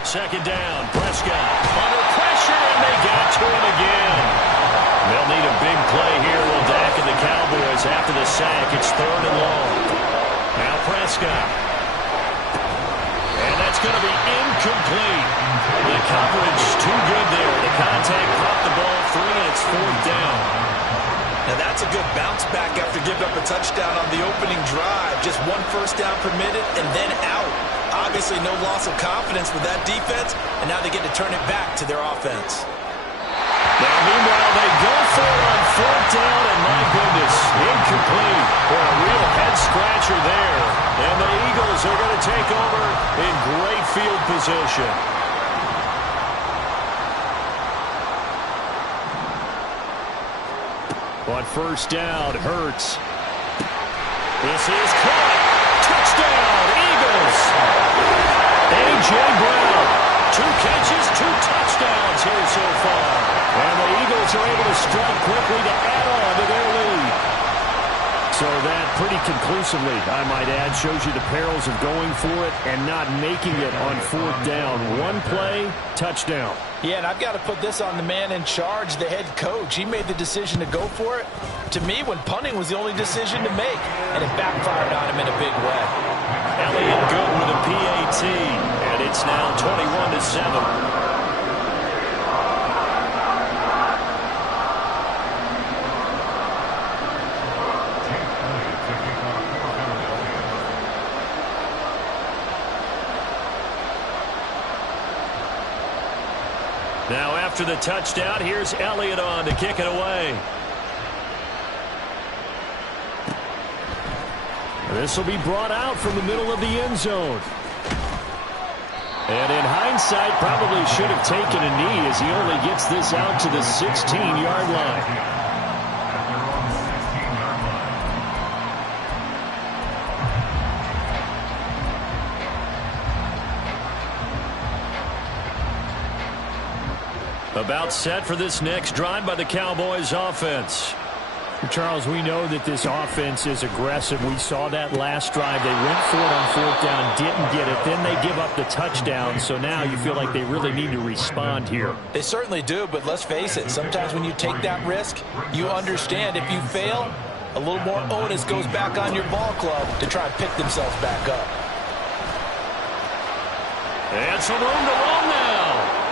Second down, Prescott under pressure, and they got to him again. They'll need a big play here. Will Dak and the Cowboys after the sack. It's 3rd and long. Now Prescott. And that's going to be incomplete. The coverage too good there. The contact popped the ball free, and it's 4th down. Now that's a good bounce back after giving up a touchdown on the opening drive. Just 1 first down permitted and then out. Obviously no loss of confidence with that defense, and now they get to turn it back to their offense. Now meanwhile they go for it on 4th down, and my goodness, incomplete. Boy, a real head scratcher there. And the Eagles are going to take over in great field position. On first down, Hurts. This is caught. Touchdown, Eagles. A.J. Brown. 2 catches, 2 touchdowns here so far. And the Eagles are able to strike quickly to add on to their lead. So that pretty conclusively, I might add, shows you the perils of going for it and not making it on 4th down. 1 play, touchdown. Yeah, and I've got to put this on the man in charge, the head coach. He made the decision to go for it. To me, when punting was the only decision to make, and it backfired on him in a big way. Elliott good with a PAT, and it's now 21-7. Now after the touchdown, here's Elliott on to kick it away. This will be brought out from the middle of the end zone. And in hindsight, probably should have taken a knee as he only gets this out to the 16-yard line. About set for this next drive by the Cowboys offense. Charles, we know that this offense is aggressive. We saw that last drive. They went for it on 4th down, didn't get it. Then they give up the touchdown. So now you feel like they really need to respond here. They certainly do, but let's face it. Sometimes when you take that risk, you understand if you fail, a little more onus goes back on your ball club to try and pick themselves back up. And some room to run now.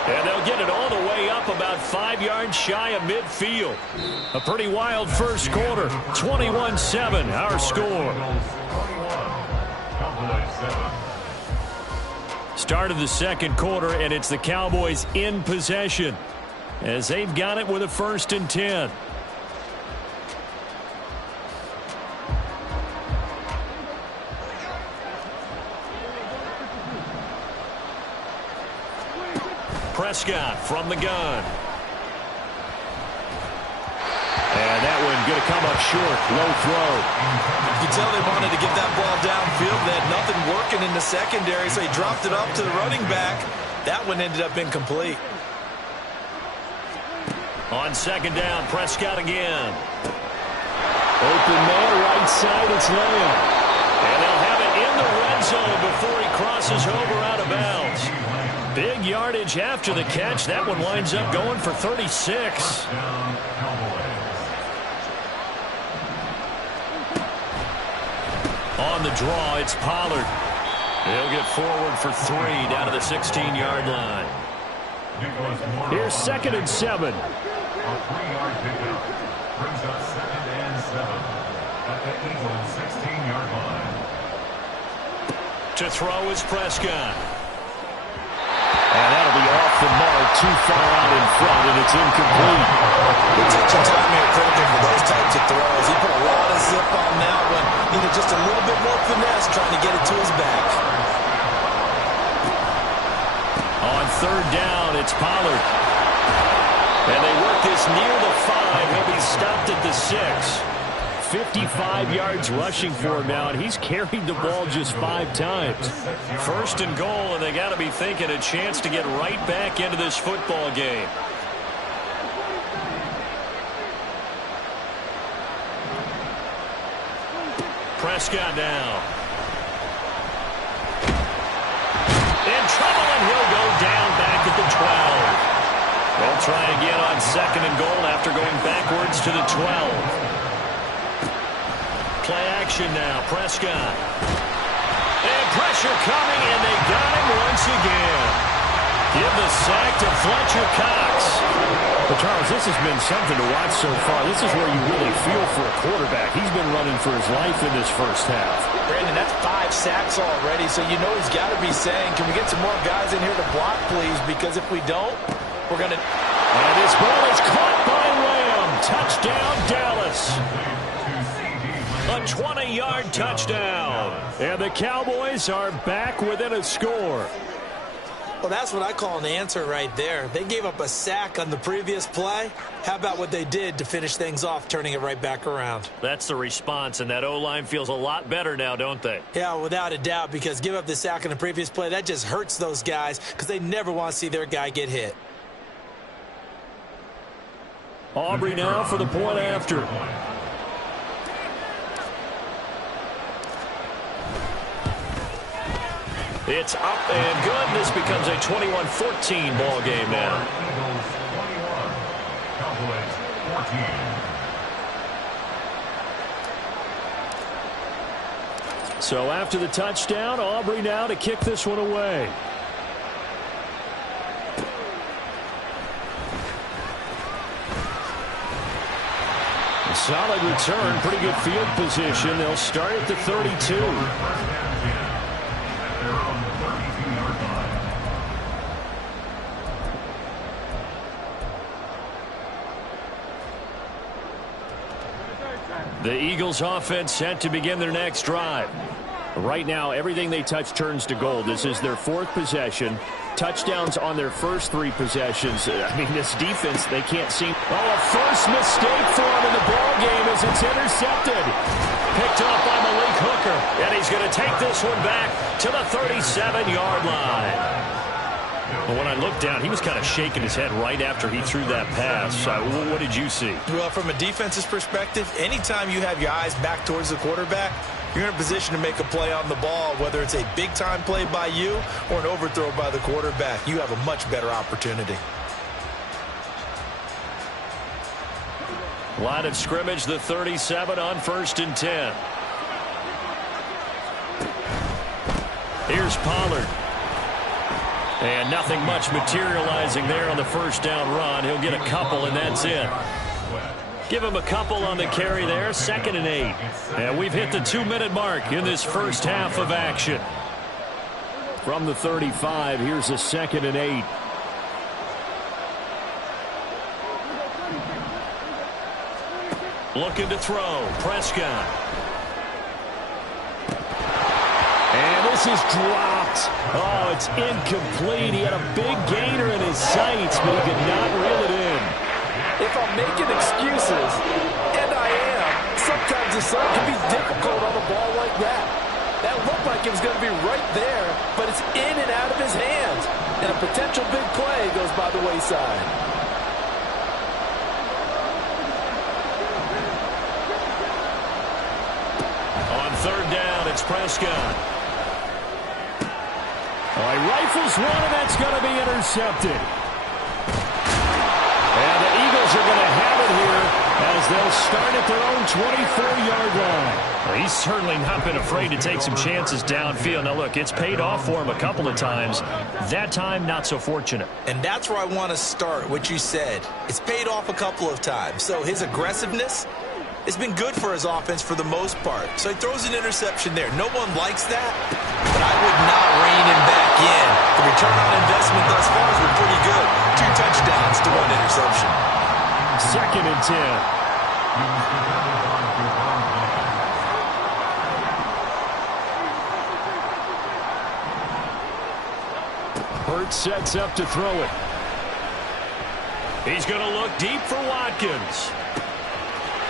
And they'll get it all the way up about 5 yards shy of midfield. A pretty wild first quarter. 21-7, our score. Start of the second quarter, and it's the Cowboys in possession as they've got it with a 1st and 10. Prescott from the gun. And that one going to come up short. Low throw. You can tell they wanted to get that ball downfield. They had nothing working in the secondary, so he dropped it off to the running back. That one ended up incomplete. On second down, Prescott again. Open man, right side, it's Lamb. And they'll have it in the red zone before he crosses over out of bounds. Big yardage after the catch. That one winds up going for 36. On the draw, it's Pollard. He'll get forward for 3 down to the 16-yard line. Here's 2nd and 7. A 3-yard pickup brings up 2nd and 7 at the Eagles' 16-yard line. To throw is Prescott. And that'll be off the mark, too far out in front, and it's incomplete. The touch and time here critical for those types of throws. He put a lot of zip on that one. Needed just a little bit more finesse trying to get it to his back. On 3rd down, it's Pollard. And they work this near the 5. He'll be stopped at the 6. 55 yards rushing for him now, and he's carried the ball just 5 times. 1st and goal, and they got to be thinking a chance to get right back into this football game. Prescott now. In trouble, and he'll go down back at the 12. They'll try again on 2nd and goal after going backwards to the 12. Play action now, Prescott. And pressure coming, and they got him once again. Give the sack to Fletcher Cox. Well, Charles, this has been something to watch so far. This is where you really feel for a quarterback. He's been running for his life in this first half. Brandon, that's 5 sacks already, so you know he's got to be saying, can we get some more guys in here to block, please? Because if we don't, we're going to... And this ball is caught by Lamb. Touchdown, Dallas. A 20-yard touchdown. And the Cowboys are back within a score. Well, that's what I call an answer right there. They gave up a sack on the previous play. How about what they did to finish things off, turning it right back around? That's the response, and that O-line feels a lot better now, don't they? Yeah, without a doubt, because give up the sack on the previous play, that just hurts those guys because they never want to see their guy get hit. Aubrey now for the point after. It's up and good. This becomes a 21-14 ball game now. Eagles 21, Cowboys 14. So after the touchdown, Aubrey now to kick this one away. A solid return, pretty good field position. They'll start at the 32. The Eagles offense set to begin their next drive. Right now, everything they touch turns to gold. This is their 4th possession. Touchdowns on their first 3 possessions. I mean, this defense, they can't seem... Oh, a first mistake for him in the ball game as it's intercepted. Picked up by Malik Hooker, and he's going to take this one back to the 37-yard line. Well, when I looked down, he was kind of shaking his head right after he threw that pass. What did you see? Well, from a defense's perspective, anytime you have your eyes back towards the quarterback, you're in a position to make a play on the ball, whether it's a big-time play by you or an overthrow by the quarterback. You have a much better opportunity. Line of scrimmage, the 37 on 1st and 10. Here's Pollard. And nothing much materializing there on the first down run. He'll get a couple, and that's it. Give him a couple on the carry there. 2nd and 8. And we've hit the 2-minute mark in this first half of action. From the 35, here's a 2nd and 8. Looking to throw. Prescott. And this is dropped. Oh, it's incomplete. He had a big gainer in his sights, but he could not reel it in. If I'm making excuses, and I am, sometimes the sun can be difficult on a ball like that. That looked like it was going to be right there, but it's in and out of his hands. And a potential big play goes by the wayside. On 3rd down, it's Prescott. He rifles one, and that's going to be intercepted. And the Eagles are going to have it here as they'll start at their own 24-yard line. Well, he's certainly not been afraid to take some chances downfield. Now, look, it's paid off for him a couple of times. That time, not so fortunate. And that's where I want to start, what you said. It's paid off a couple of times. So his aggressiveness, it's been good for his offense for the most part. So he throws an interception there. No one likes that, but I would not rein him back in. The return on investment thus far has been pretty good. 2 touchdowns to 1 interception. 2nd and 10. Hurts sets up to throw it. He's going to look deep for Watkins.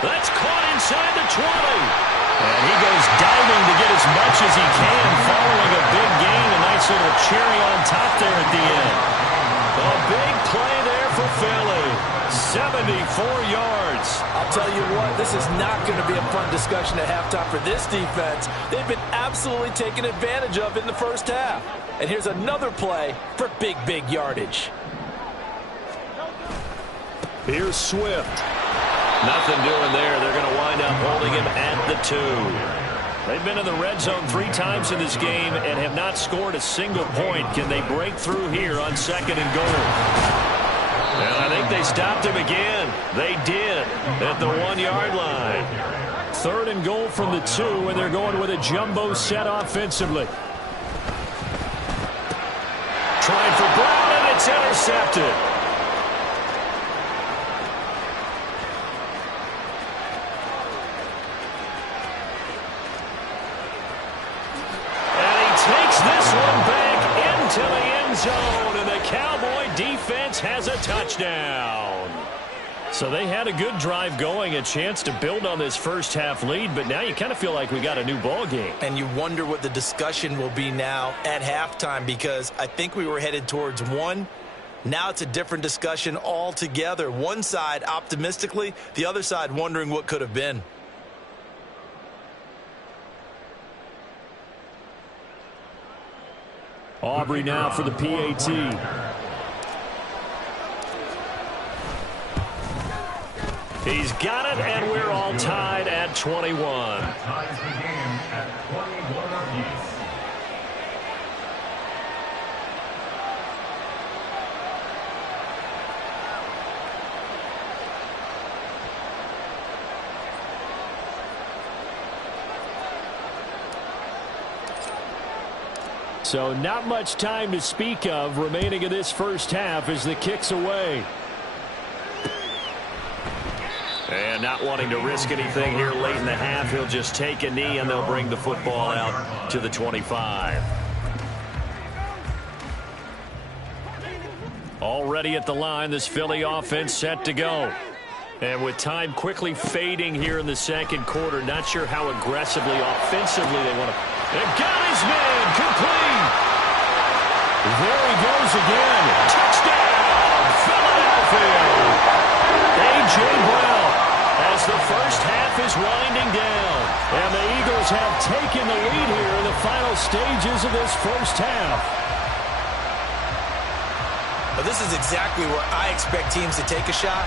That's caught inside the 20. And he goes diving to get as much as he can, following a big gain. A nice little cherry on top there at the end. A big play there for Philly. 74 yards. I'll tell you what, this is not going to be a fun discussion at halftime for this defense. They've been absolutely taken advantage of in the first half. And here's another play for big, big yardage. Here's Swift. Nothing doing there. They're going to wind up holding him at the 2. They've been in the red zone 3 times in this game and have not scored a single point. Can they break through here on 2nd and goal? And I think they stopped him again. They did at the 1-yard line. 3rd and goal from the 2, and they're going with a jumbo set offensively. Trying for Brown, and it's intercepted. This one back into the end zone, and the Cowboy defense has a touchdown. So they had a good drive going, a chance to build on this first half lead, but now you kind of feel like we got a new ball game. And you wonder what the discussion will be now at halftime, because I think we were headed towards 1. Now it's a different discussion altogether. One side optimistically, the other side wondering what could have been. Aubrey now for the PAT. He's got it, and we're all tied at 21. Ties the game at 21 apiece. So not much time to speak of remaining in this first half as the kick's away. And not wanting to risk anything here late in the half, he'll just take a knee, and they'll bring the football out to the 25. Already at the line, this Philly offense set to go. And with time quickly fading here in the second quarter, not sure how aggressively, offensively they want to. And got his man, complete. There he goes again. Touchdown, Philadelphia. A.J. Brown, as the first half is winding down. And the Eagles have taken the lead here in the final stages of this first half. Well, this is exactly where I expect teams to take a shot.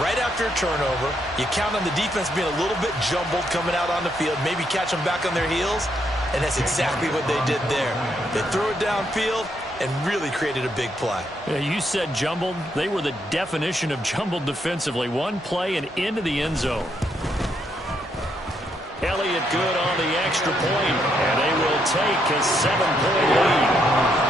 Right after a turnover, you count on the defense being a little bit jumbled coming out on the field, maybe catch them back on their heels, and that's exactly what they did there. They threw it downfield and really created a big play. Yeah, you said jumbled. They were the definition of jumbled defensively. One play and into the end zone. Elliott good on the extra point, and they will take a 7-point lead.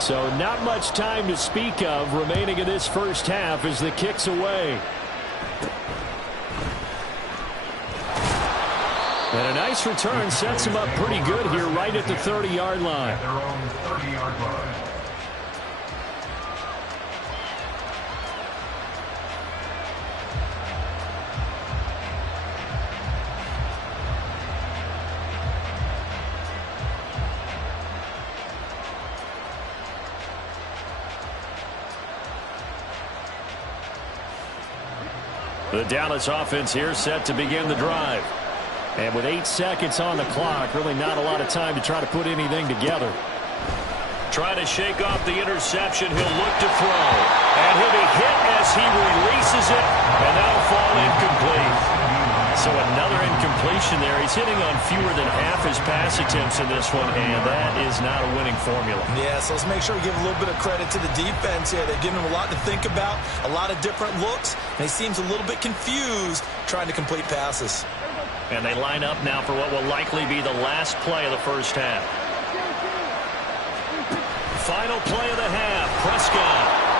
So not much time to speak of remaining in this first half as the kick's away. And a nice return sets him up pretty good here right at the 30-yard line. Their own 30-yard line. The Dallas offense here set to begin the drive. And with 8 seconds on the clock, really not a lot of time to try to put anything together. Trying to shake off the interception. He'll look to throw. And he'll be hit as he releases it. And that'll fall incomplete. So another incompletion there. He's hitting on fewer than half his pass attempts in this one, and that is not a winning formula. Yeah, so let's make sure we give a little bit of credit to the defense here. They're giving him a lot to think about, a lot of different looks, and he seems a little bit confused trying to complete passes. And they line up now for what will likely be the last play of the first half. Final play of the half, Prescott.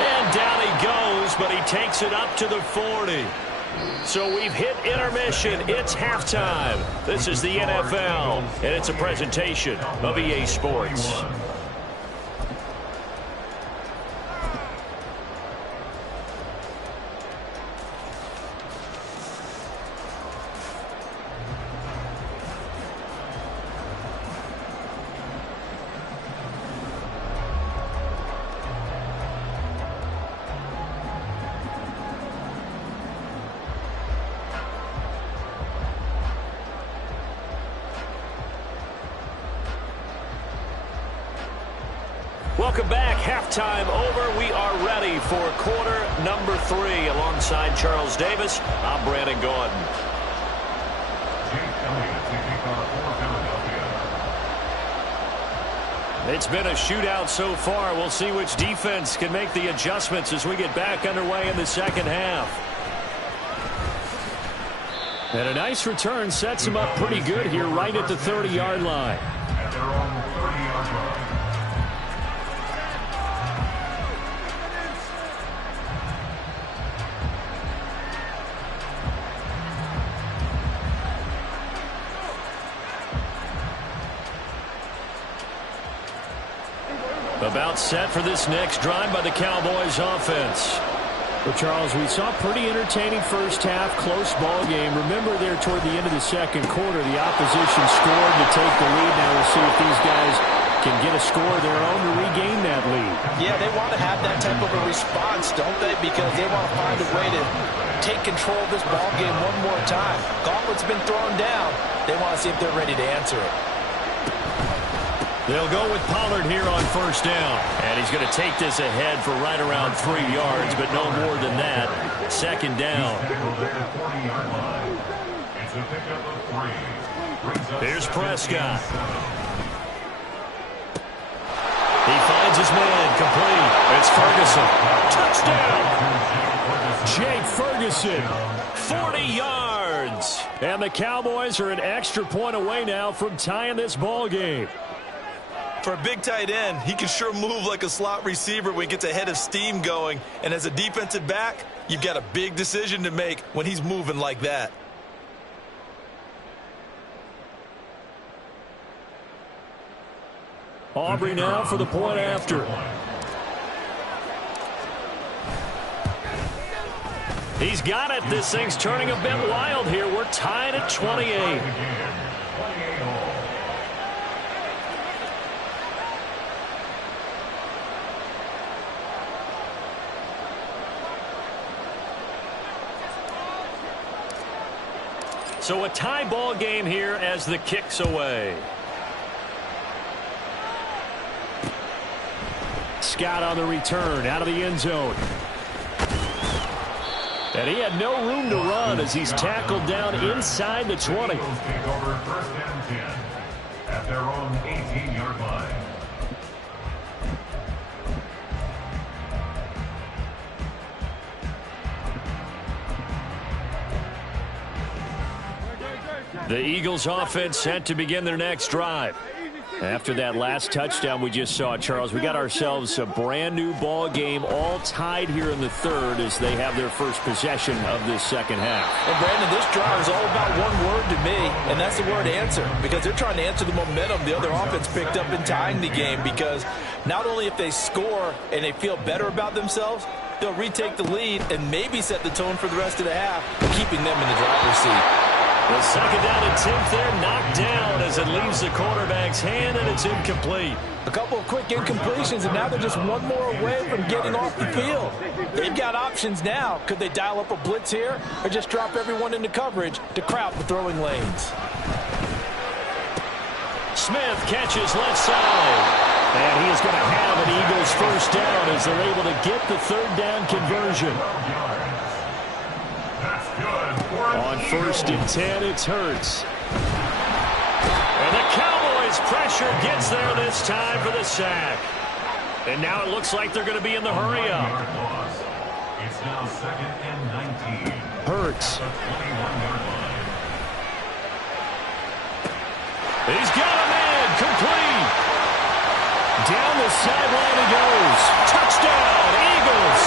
And down he goes, but he takes it up to the 40. So we've hit intermission. It's halftime. This is the NFL, and it's a presentation of EA Sports. Welcome back. Halftime over. We are ready for quarter number 3. Alongside Charles Davis, I'm Brandon Gordon. It's been a shootout so far. We'll see which defense can make the adjustments as we get back underway in the second half. And a nice return sets him up pretty good here right at the 30-yard line. At their own 30-yard line. About set for this next drive by the Cowboys offense. Well, Charles, we saw a pretty entertaining first half, close ball game. Remember there toward the end of the second quarter, the opposition scored to take the lead. Now we'll see if these guys can get a score of their own to regain that lead. Yeah, they want to have that type of a response, don't they? Because they want to find a way to take control of this ball game one more time. Gauntlet's been thrown down. They want to see if they're ready to answer it. They'll go with Pollard here on first down. And he's going to take this ahead for right around 3 yards, but no more than that. Second down. Here's Prescott. He finds his man, complete. It's Ferguson. Touchdown! Jake Ferguson. 40 yards. And the Cowboys are an extra point away now from tying this ball game. For a big tight end, he can sure move like a slot receiver when he gets a head of steam going. And as a defensive back, you've got a big decision to make when he's moving like that. Aubrey now for the point after. He's got it. This thing's turning a bit wild here. We're tied at 28. So a tie ball game here as the kick's away. Scott on the return out of the end zone. And he had no room to run as he's tackled down inside the 20. Take over first and 10 at their own 18-yard line. The Eagles offense set to begin their next drive. After that last touchdown we just saw, Charles, we got ourselves a brand new ball game, all tied here in the third as they have their first possession of this second half. And Brandon, this drive is all about one word to me, and that's the word answer, because they're trying to answer the momentum the other offense picked up in tying the game, because not only if they score and they feel better about themselves, they'll retake the lead and maybe set the tone for the rest of the half, keeping them in the driver's seat. The second down attempt there knocked down as it leaves the quarterback's hand, and it's incomplete. A couple of quick incompletions, and now they're just one more away from getting off the field. They've got options now. Could they dial up a blitz here or just drop everyone into coverage to crowd the throwing lanes? Smith catches left side. And he is going to have an Eagles first down as they're able to get the third down conversion. On 1st and 10, it's Hurts. And the Cowboys pressure gets there this time for the sack. And now it looks like they're going to be in the hurry up. It's now 2nd and 19. Hurts. The 21-yard line. He's got him in. Complete. Down the sideline he goes. Touchdown, Eagles.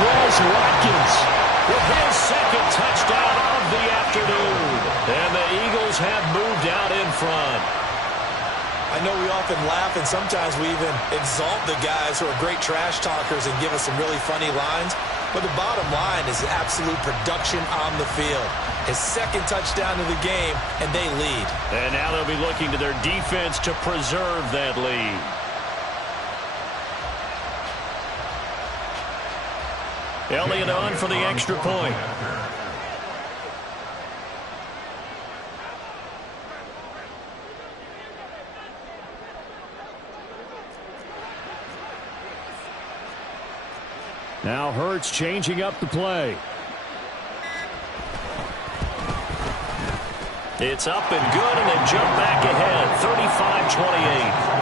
Quez Watkins with his second touchdown of the afternoon. And the Eagles have moved out in front. I know we often laugh, and sometimes we even exalt the guys who are great trash talkers and give us some really funny lines. But the bottom line is absolute production on the field. His second touchdown of the game, and they lead. And now they'll be looking to their defense to preserve that lead. Elliott on for the extra point. Now Hurts changing up the play. It's up and good, and they jump back ahead, 35-28.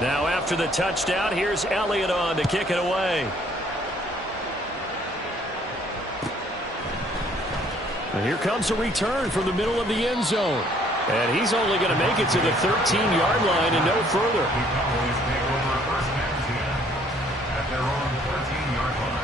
Now after the touchdown, here's Elliott on to kick it away. And here comes a return from the middle of the end zone. And he's only going to make it to the 13-yard line and no further. The Cowboys take over 1st and 10 at their own 13-yard line.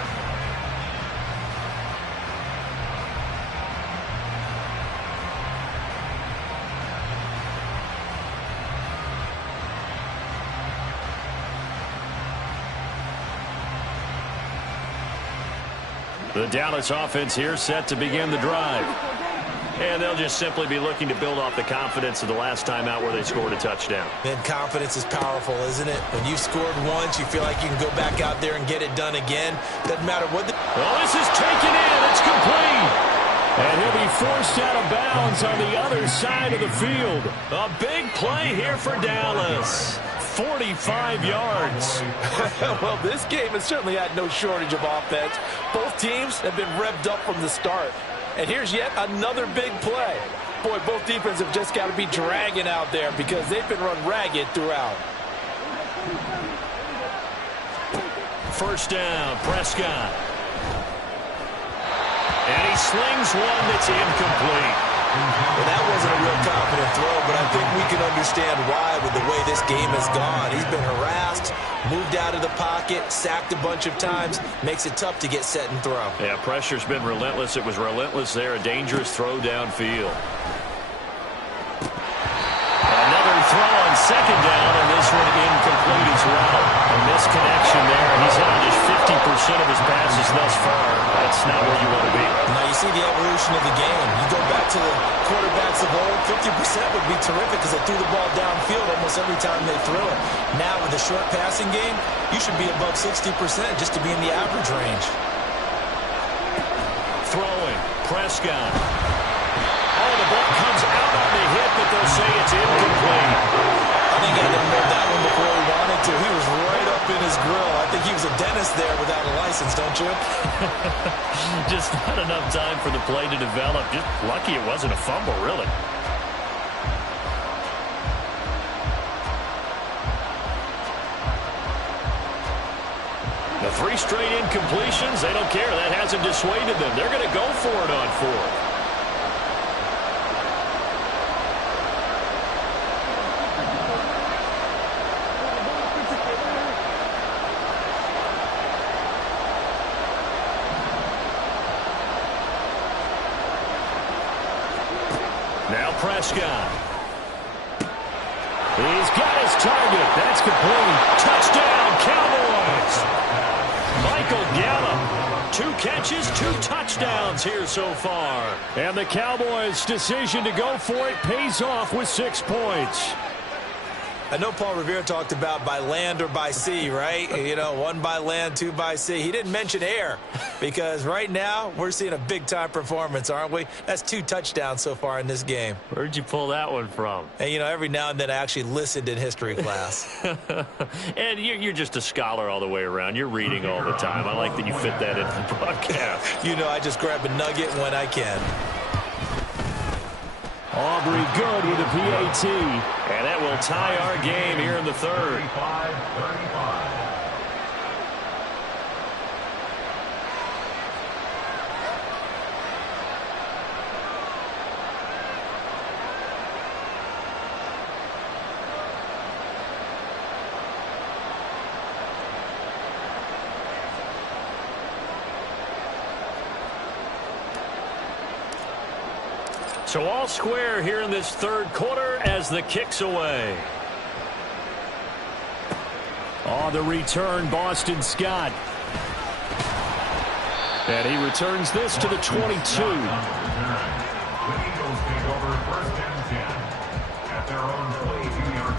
The Dallas offense here set to begin the drive. And they'll just simply be looking to build off the confidence of the last time out where they scored a touchdown. Man, confidence is powerful, isn't it? When you've scored once, you feel like you can go back out there and get it done again. Doesn't matter what the... Well, this is taken in. It's complete. And he'll be forced out of bounds on the other side of the field. A big play here for Dallas. 45 yards. Well, this game has certainly had no shortage of offense. Both teams have been revved up from the start. And here's yet another big play. Boy, both defenses have just got to be dragging out there because they've been run ragged throughout. First down, Prescott. And he slings one that's incomplete. Well, that wasn't a real confident throw, but I think we can understand why with the way this game has gone. He's been harassed, moved out of the pocket, sacked a bunch of times. Makes it tough to get set and throw. Yeah, pressure's been relentless. It was relentless there. A dangerous throw downfield. Another throw on second down, and this one incomplete as well. A misconnection there. He's hit on just 50% of his passes thus far. That's not where you want to be. Now you see the evolution of the game. You go back to the quarterbacks of old, 50% would be terrific because they threw the ball downfield almost every time they threw it. Now with the short passing game, you should be above 60% just to be in the average range. Throwing, Prescott. Oh, the ball comes out on the hit, but they'll say it's incomplete. I think I didn't know that one before he wanted to. He was right up in his grill. I think he was a dentist there without a license, don't you? Just not enough time for the play to develop. Just lucky it wasn't a fumble, really. The 3 straight incompletions, they don't care. That hasn't dissuaded them. They're going to go for it on 4th. Prescott. He's got his target. That's complete. Touchdown, Cowboys. Michael Gallup. 2 catches, 2 touchdowns here so far. And the Cowboys' decision to go for it pays off with 6 points. I know Paul Revere talked about by land or by sea, right? You know, 1 by land, 2 by sea. He didn't mention air because right now we're seeing a big-time performance, aren't we? That's 2 touchdowns so far in this game. Where'd you pull that one from? And, you know, every now and then I actually listened in history class. And you're just a scholar all the way around. You're reading all the time. I like that you fit that into the broadcast. You know, I just grab a nugget when I can. Aubrey good with a PAT. And that will tie our game here in the third. 35-35. So all square here in this third quarter as the kick's away. On the return, Boston Scott. And he returns this to the 22. The Eagles take over 1st and 10 at their own 22-yard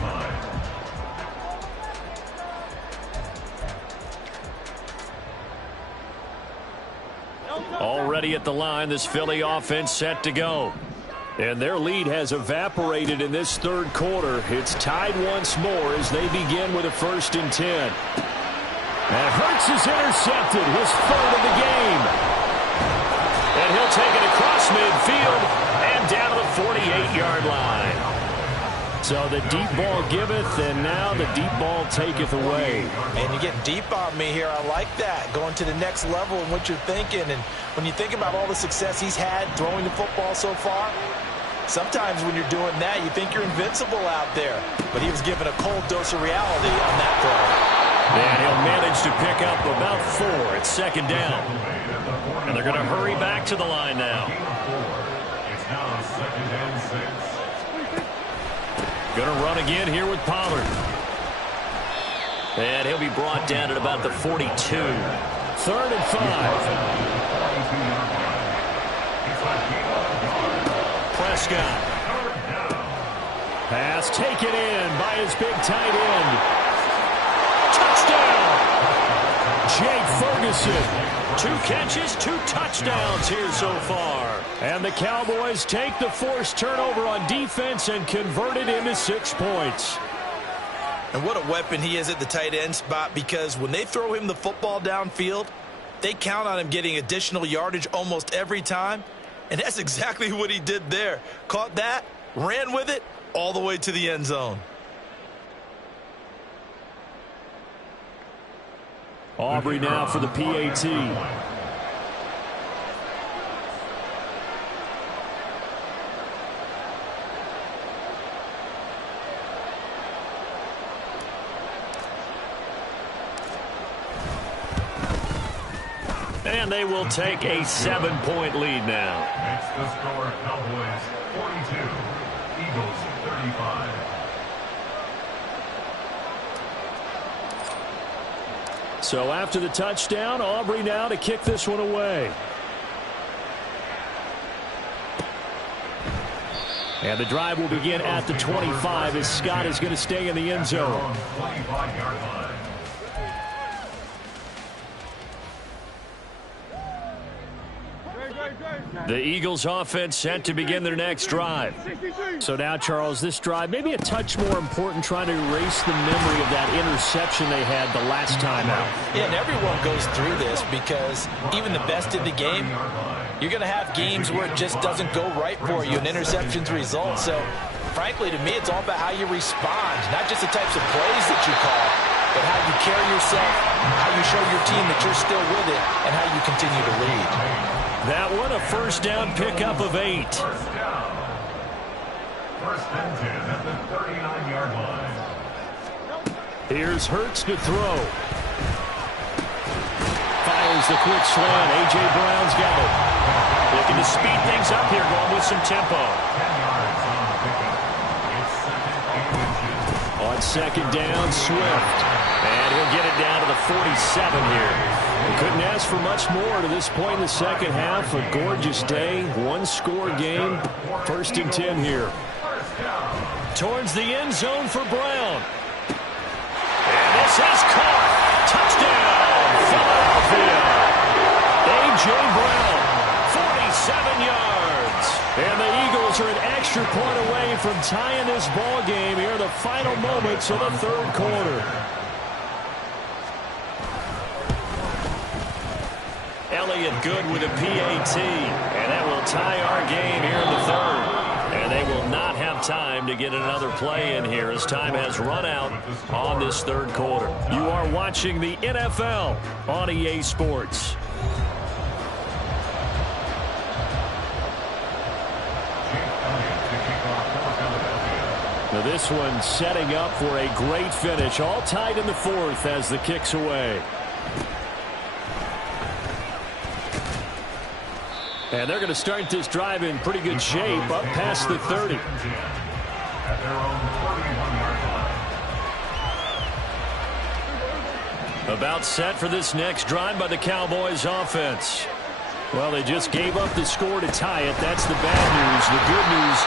line. Already at the line, this Philly offense set to go. And their lead has evaporated in this third quarter. It's tied once more as they begin with a 1st and 10. And Hurts is intercepted, his 3rd of the game. And he'll take it across midfield and down to the 48-yard line. So the deep ball giveth, and now the deep ball taketh away. And you get deep on me here. I like that. Going to the next level in what you're thinking. And when you think about all the success he's had throwing the football so far, sometimes when you're doing that, you think you're invincible out there. But he was given a cold dose of reality on that throw. And he'll manage to pick up about 4. It's 2nd down. And they're going to hurry back to the line now. It's now 2nd and 6. Going to run again here with Pollard. And he'll be brought down at about the 42. 3rd and 5. Prescott. Pass taken in by his big tight end. Touchdown! Jake Ferguson. 2 catches, 2 touchdowns here so far. And the Cowboys take the forced turnover on defense and convert it into 6 points. And what a weapon he is at the tight end spot, because when they throw him the football downfield, they count on him getting additional yardage almost every time. And that's exactly what he did there. Caught that, ran with it, all the way to the end zone. Aubrey now for the PAT. And they will take a 7-point lead now. Makes the score Cowboys 42, Eagles 35. So after the touchdown, Aubrey now to kick this one away. And the drive will begin at the 25 as Scott is going to stay in the end zone. 25-yard line. The Eagles offense set to begin their next drive. So now, Charles, this drive maybe a touch more important, trying to erase the memory of that interception they had the last time out. Yeah, and everyone goes through this, because even the best in the game, you're going to have games where it just doesn't go right for you, and interceptions result. So, frankly, to me, it's all about how you respond, not just the types of plays that you call, but how you carry yourself, how you show your team that you're still with it, and how you continue to lead. That one, a first down pickup of 8. First down. 1st and 10 at the 39-yard line. Here's Hurts to throw. Fires the quick slant. A.J. Brown's got it. Looking to speed things up here, going with some tempo. 10 yards on On second down, Swift. And he'll get it down to the 47 here. We couldn't ask for much more to this point in the second half. A gorgeous day, one-score game. 1st and 10 here. Towards the end zone for Brown. And this is caught. Touchdown, Philadelphia. A.J. Brown, 47 yards. And the Eagles are an extra point away from tying this ball game here in the final moments of the 3rd quarter. Elliott good with a PAT. And that will tie our game here in the 3rd. And they will not have time to get another play in here as time has run out on this 3rd quarter. You are watching the NFL on EA Sports. Now this one setting up for a great finish. All tied in the 4th as the kick's away. And they're going to start this drive in pretty good shape up past the 30. At their own 31-yard line. About set for this next drive by the Cowboys offense. Well, they just gave up the score to tie it. That's the bad news. The good news,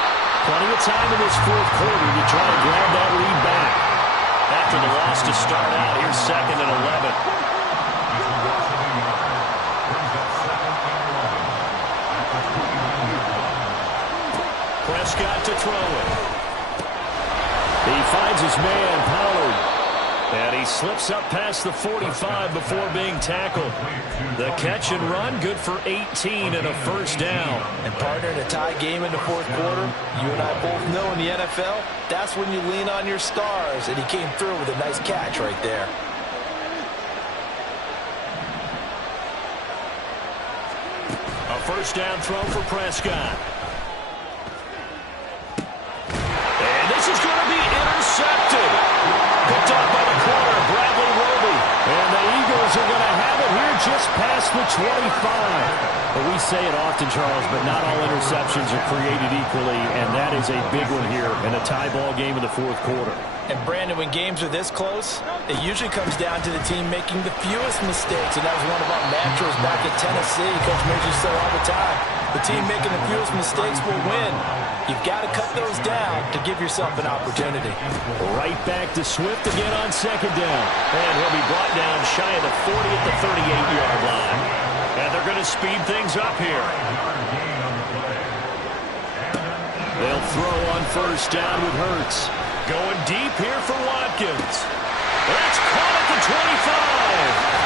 plenty of time in this 4th quarter to try to grab that lead back. After the loss to start out, here's 2nd and 11. Prescott to throw it. He finds his man, Pollard. And he slips up past the 45 before being tackled. The catch and run, good for 18 and a 1st down. And partner, in a tie game in the 4th quarter, you and I both know in the NFL, that's when you lean on your stars. And he came through with a nice catch right there. A 1st down throw for Prescott. And this is going to be intercepted. Picked up by the corner, Bradley Roby. And the Eagles are going to have it here just past the 25. But we say it often, Charles, but not all interceptions are created equally, and that is a big one here in a tie ball game in the 4th quarter. And Brandon, when games are this close, it usually comes down to the team making the fewest mistakes, and that was one of our mantras back at Tennessee. Coach Mitch used to say all the time, the team making the fewest mistakes will win. You've got to cut those down to give yourself an opportunity. Right back to Swift again on 2nd down. And he'll be brought down shy of the 40 at the 38-yard line. And they're going to speed things up here. They'll throw on 1st down with Hurts. Going deep here for Watkins. That's caught at the 25.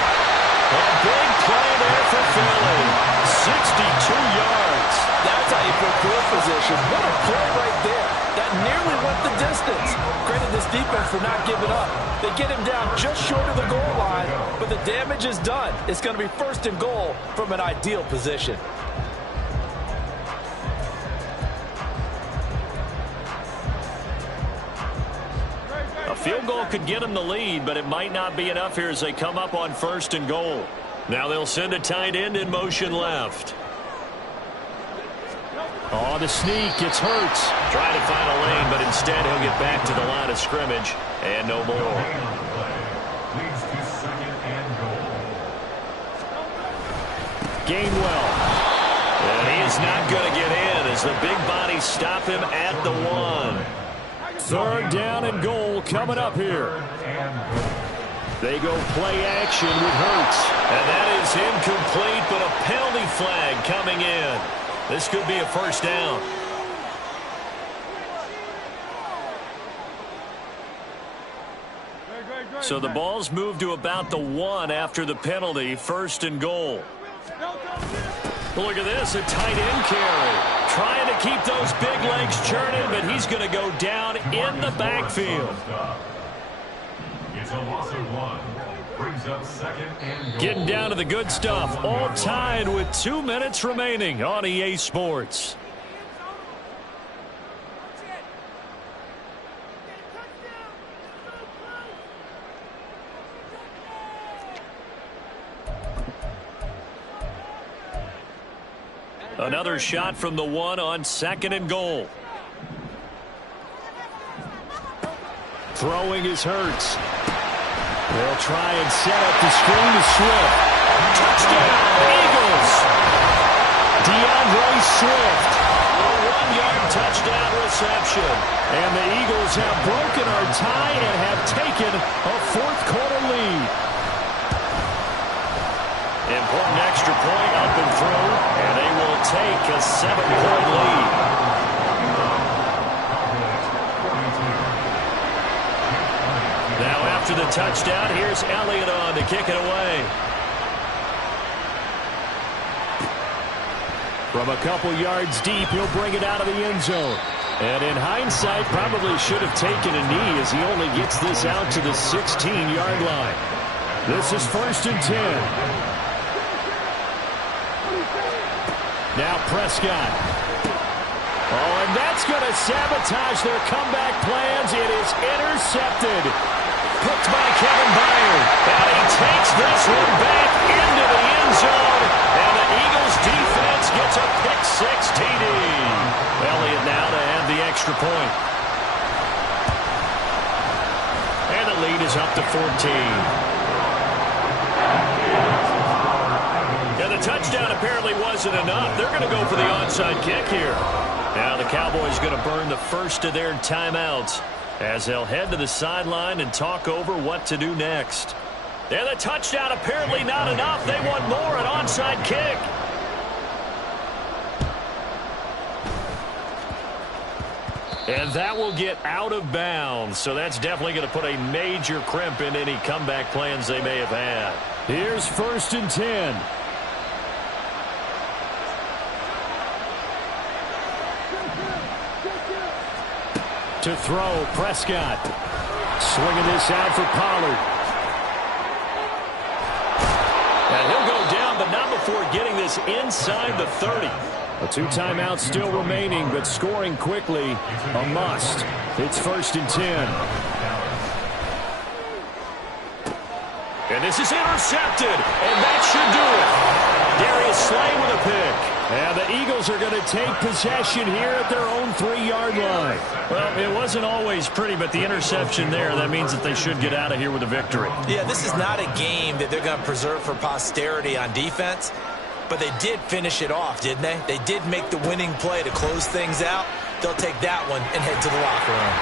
A big play there for Philly. 62 yards. That's how you put field position. What a play right there. That nearly went the distance. Credit this defense for not giving up. They get him down just short of the goal line, but the damage is done. It's going to be 1st and goal from an ideal position. A field goal could get them the lead, but it might not be enough here as they come up on 1st and goal. Now they'll send a tight end in motion left. Oh, the sneak. It's Hurts. Trying to find a lane, but instead he'll get back to the line of scrimmage and no more. Leads to 2nd and goal. Gainwell. And he is not going to get in as the big bodies stop him at the 1. 3rd down and goal coming up here. They go play action with Hurts. And that is incomplete, but a penalty flag coming in. This could be a 1st down. So the ball's moved to about the 1 after the penalty. 1st and goal. Look at this, a tight end carry. Trying to keep those big legs churning, but he's going to go down in the backfield. It's a loss of 1. Brings up 2nd and goal. Getting down to the good stuff. All tied with 2 minutes remaining on EA Sports. Another shot from the 1 on 2nd and goal. Throwing is Hurts. They'll try and set up the screen to Swift. Touchdown, Eagles! DeAndre Swift. A 1-yard touchdown reception. And the Eagles have broken our tie and have taken a fourth-quarter lead. Important extra point up and through, and they will take a 7-point lead. Now after the touchdown, here's Elliott on to kick it away. From a couple yards deep, he'll bring it out of the end zone. And in hindsight, probably should have taken a knee as he only gets this out to the 16-yard line. This is 1st and 10. Now Prescott. Oh, and that's going to sabotage their comeback plans. It is intercepted. Picked by Kevin Byard. And he takes this one back into the end zone. And the Eagles defense gets a pick-six TD. Elliott now to add the extra point. And the lead is up to 14. And the touchdown apparently wasn't enough. They're going to go for the onside kick here. Now the Cowboys going to burn the first of their timeouts as they'll head to the sideline and talk over what to do next. And the touchdown apparently not enough. They want more, an onside kick. And that will get out of bounds. So that's definitely going to put a major crimp in any comeback plans they may have had. Here's 1st and 10. To throw, Prescott. Swinging this out for Pollard. And he'll go down, but not before getting this inside the 30. A 2 timeouts still remaining, but scoring quickly, a must. It's 1st and 10. And this is intercepted, and that should do it. Darius Slay with a pick. And the Eagles are going to take possession here at their own 3-yard line. Well, it wasn't always pretty, but the interception there, that means that they should get out of here with a victory. Yeah, this is not a game that they're going to preserve for posterity on defense, but they did finish it off, didn't they? They did make the winning play to close things out. They'll take that one and head to the locker room.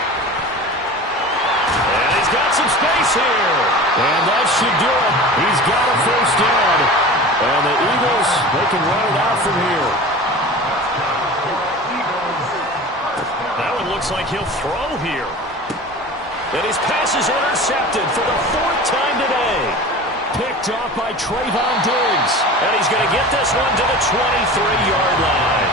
And he's got some space here. And that should do it. He's got a first down. And the Eagles, they can run it out from here. That one looks like he'll throw here. And his pass is intercepted for the 4th time today. Picked off by Trayvon Diggs. And he's going to get this one to the 23-yard line.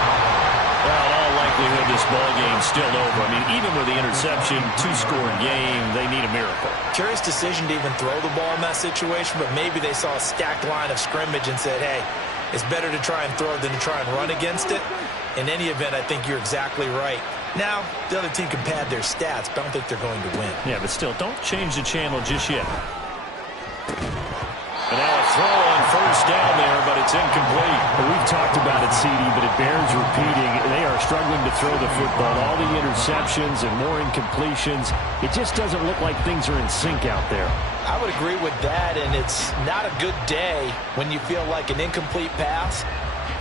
Well, in all likelihood, this ball game's still over. I mean, even with the interception, 2-score game, they need a miracle. Curious decision to even throw the ball in that situation, but maybe they saw a stacked line of scrimmage and said, hey, it's better to try and throw than to try and run against it. In any event, I think you're exactly right. Now, the other team can pad their stats, but I don't think they're going to win. Yeah, but still, don't change the channel just yet. And now a throw on first down there, but it's incomplete. We've talked about it, CD, but it bears repeating. They are struggling to throw the football. All the interceptions and more incompletions. It just doesn't look like things are in sync out there. I would agree with that, and it's not a good day when you feel like an incomplete pass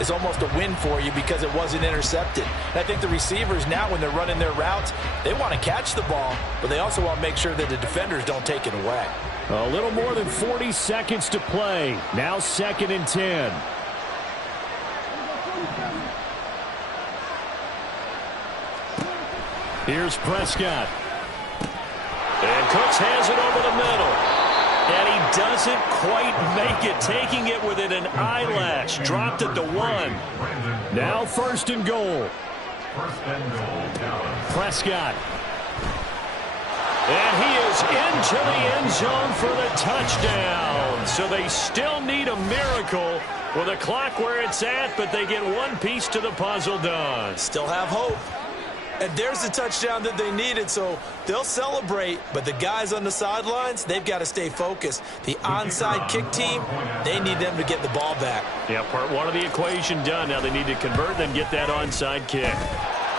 is almost a win for you because it wasn't intercepted. And I think the receivers now, when they're running their routes, they want to catch the ball, but they also want to make sure that the defenders don't take it away. A little more than 40 seconds to play. Now 2nd and 10. Here's Prescott. And Cooks has it over the middle. And he doesn't quite make it, taking it within an eyelash. Dropped it to 1. Now 1st and goal. Prescott. And he is into the end zone for the touchdown. So they still need a miracle with the clock where it's at, but they get one piece to the puzzle done. Still have hope. And there's the touchdown that they needed, so they'll celebrate. But the guys on the sidelines, they've got to stay focused. The onside kick team, they need them to get the ball back. Yeah, part one of the equation done. Now they need to convert and get that onside kick.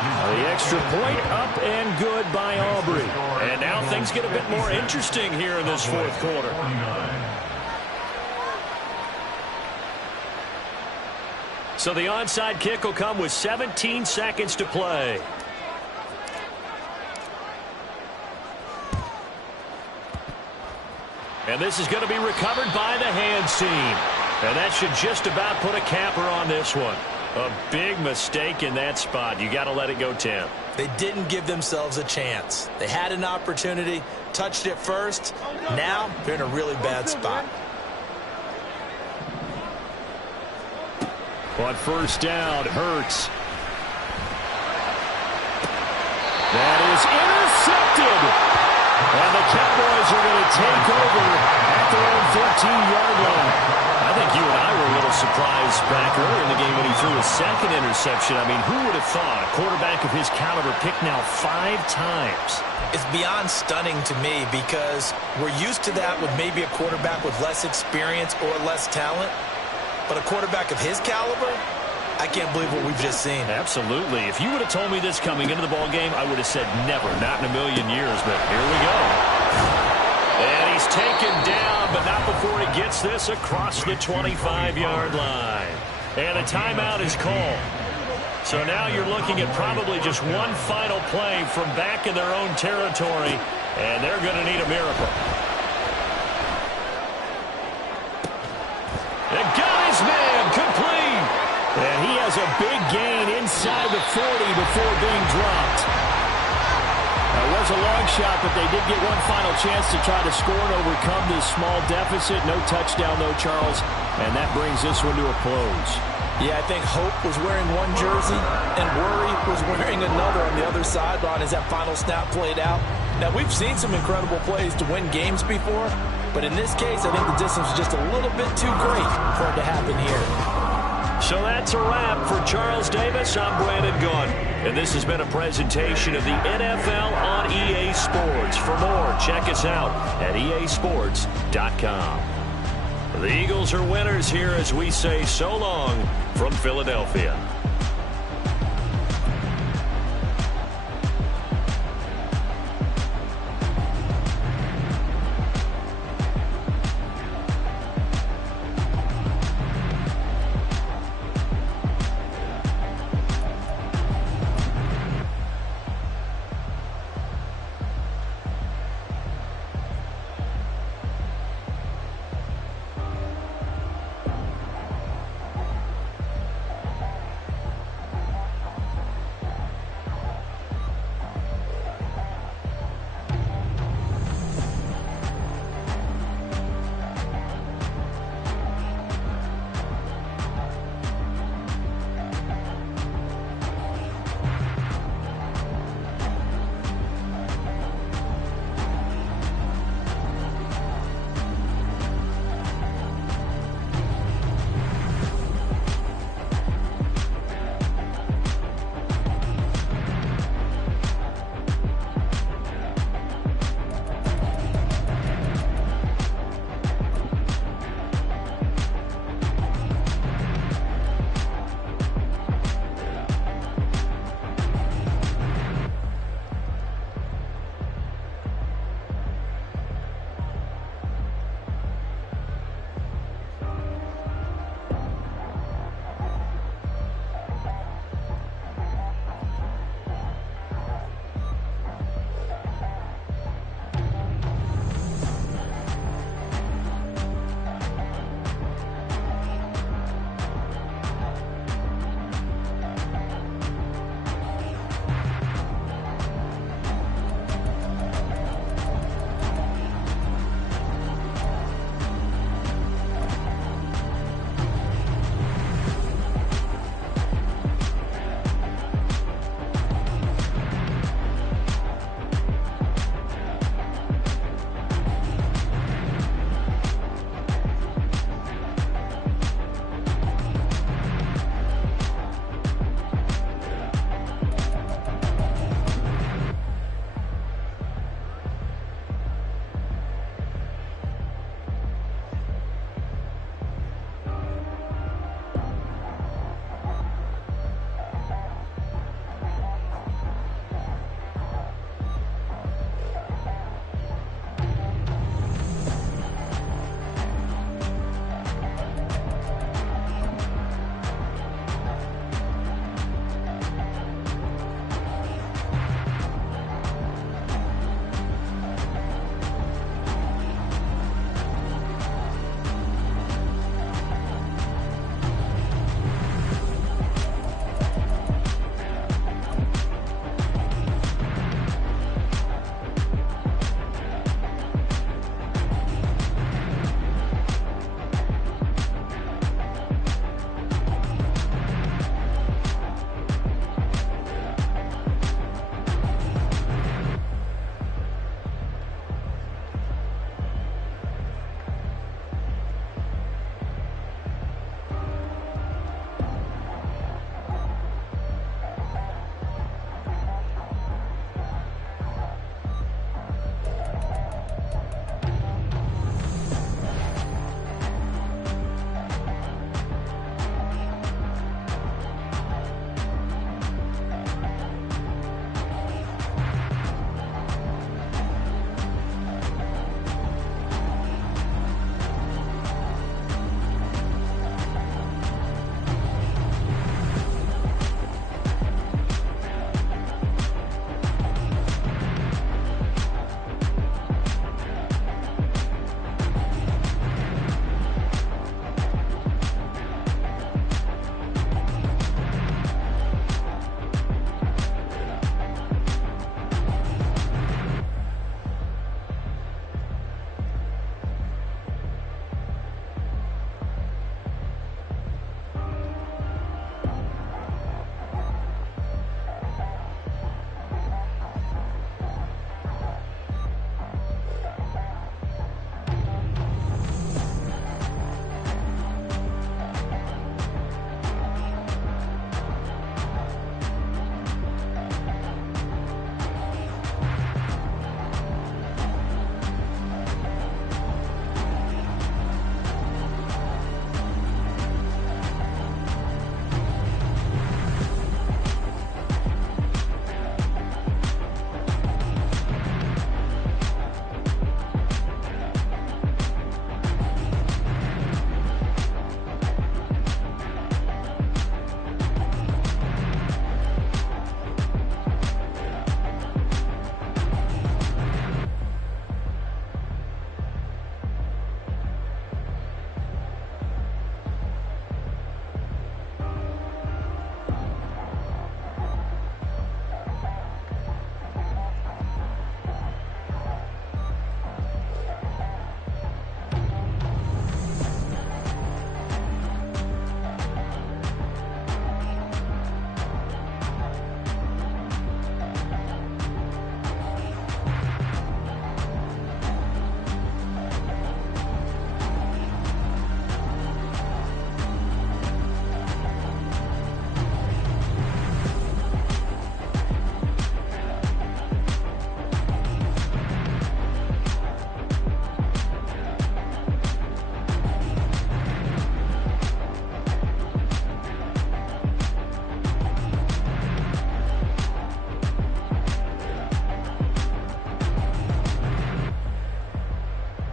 The extra point up and good by Aubrey. And now things get a bit more interesting here in this fourth quarter. So the onside kick will come with 17 seconds to play. And this is going to be recovered by the hands team. And that should just about put a capper on this one. A big mistake in that spot. You got to let it go, Tim. They didn't give themselves a chance. They had an opportunity, touched it first. Now they're in a really bad spot. On first down, Hurts. That is intercepted. And the Cowboys are going to take over at their own 13-yard line. I think you and I were a little surprised back earlier in the game when he threw his second interception. I mean, who would have thought a quarterback of his caliber picked now 5 times? It's beyond stunning to me because we're used to that with maybe a quarterback with less experience or less talent. But a quarterback of his caliber, I can't believe what we've just seen. Absolutely. If you would have told me this coming into the ball game, I would have said never, not in a million years. But here we go. And he's taken down, but not before he gets this across the 25-yard line. And a timeout is called. So now you're looking at probably just one final play from back in their own territory, and they're going to need a miracle. And got his man complete. And he has a big gain inside the 40 before being dropped. That was a long shot, but they did get one final chance to try to score and overcome this small deficit. No touchdown, though, Charles. And that brings this one to a close. Yeah, I think Hope was wearing one jersey and Worry was wearing another on the other sideline as that final snap played out. Now, we've seen some incredible plays to win games before, but in this case, I think the distance was just a little bit too great for it to happen here. So that's a wrap for Charles Davis. I'm Brandon Gunn. And this has been a presentation of the NFL on EA Sports. For more, check us out at easports.com. The Eagles are winners here as we say so long from Philadelphia.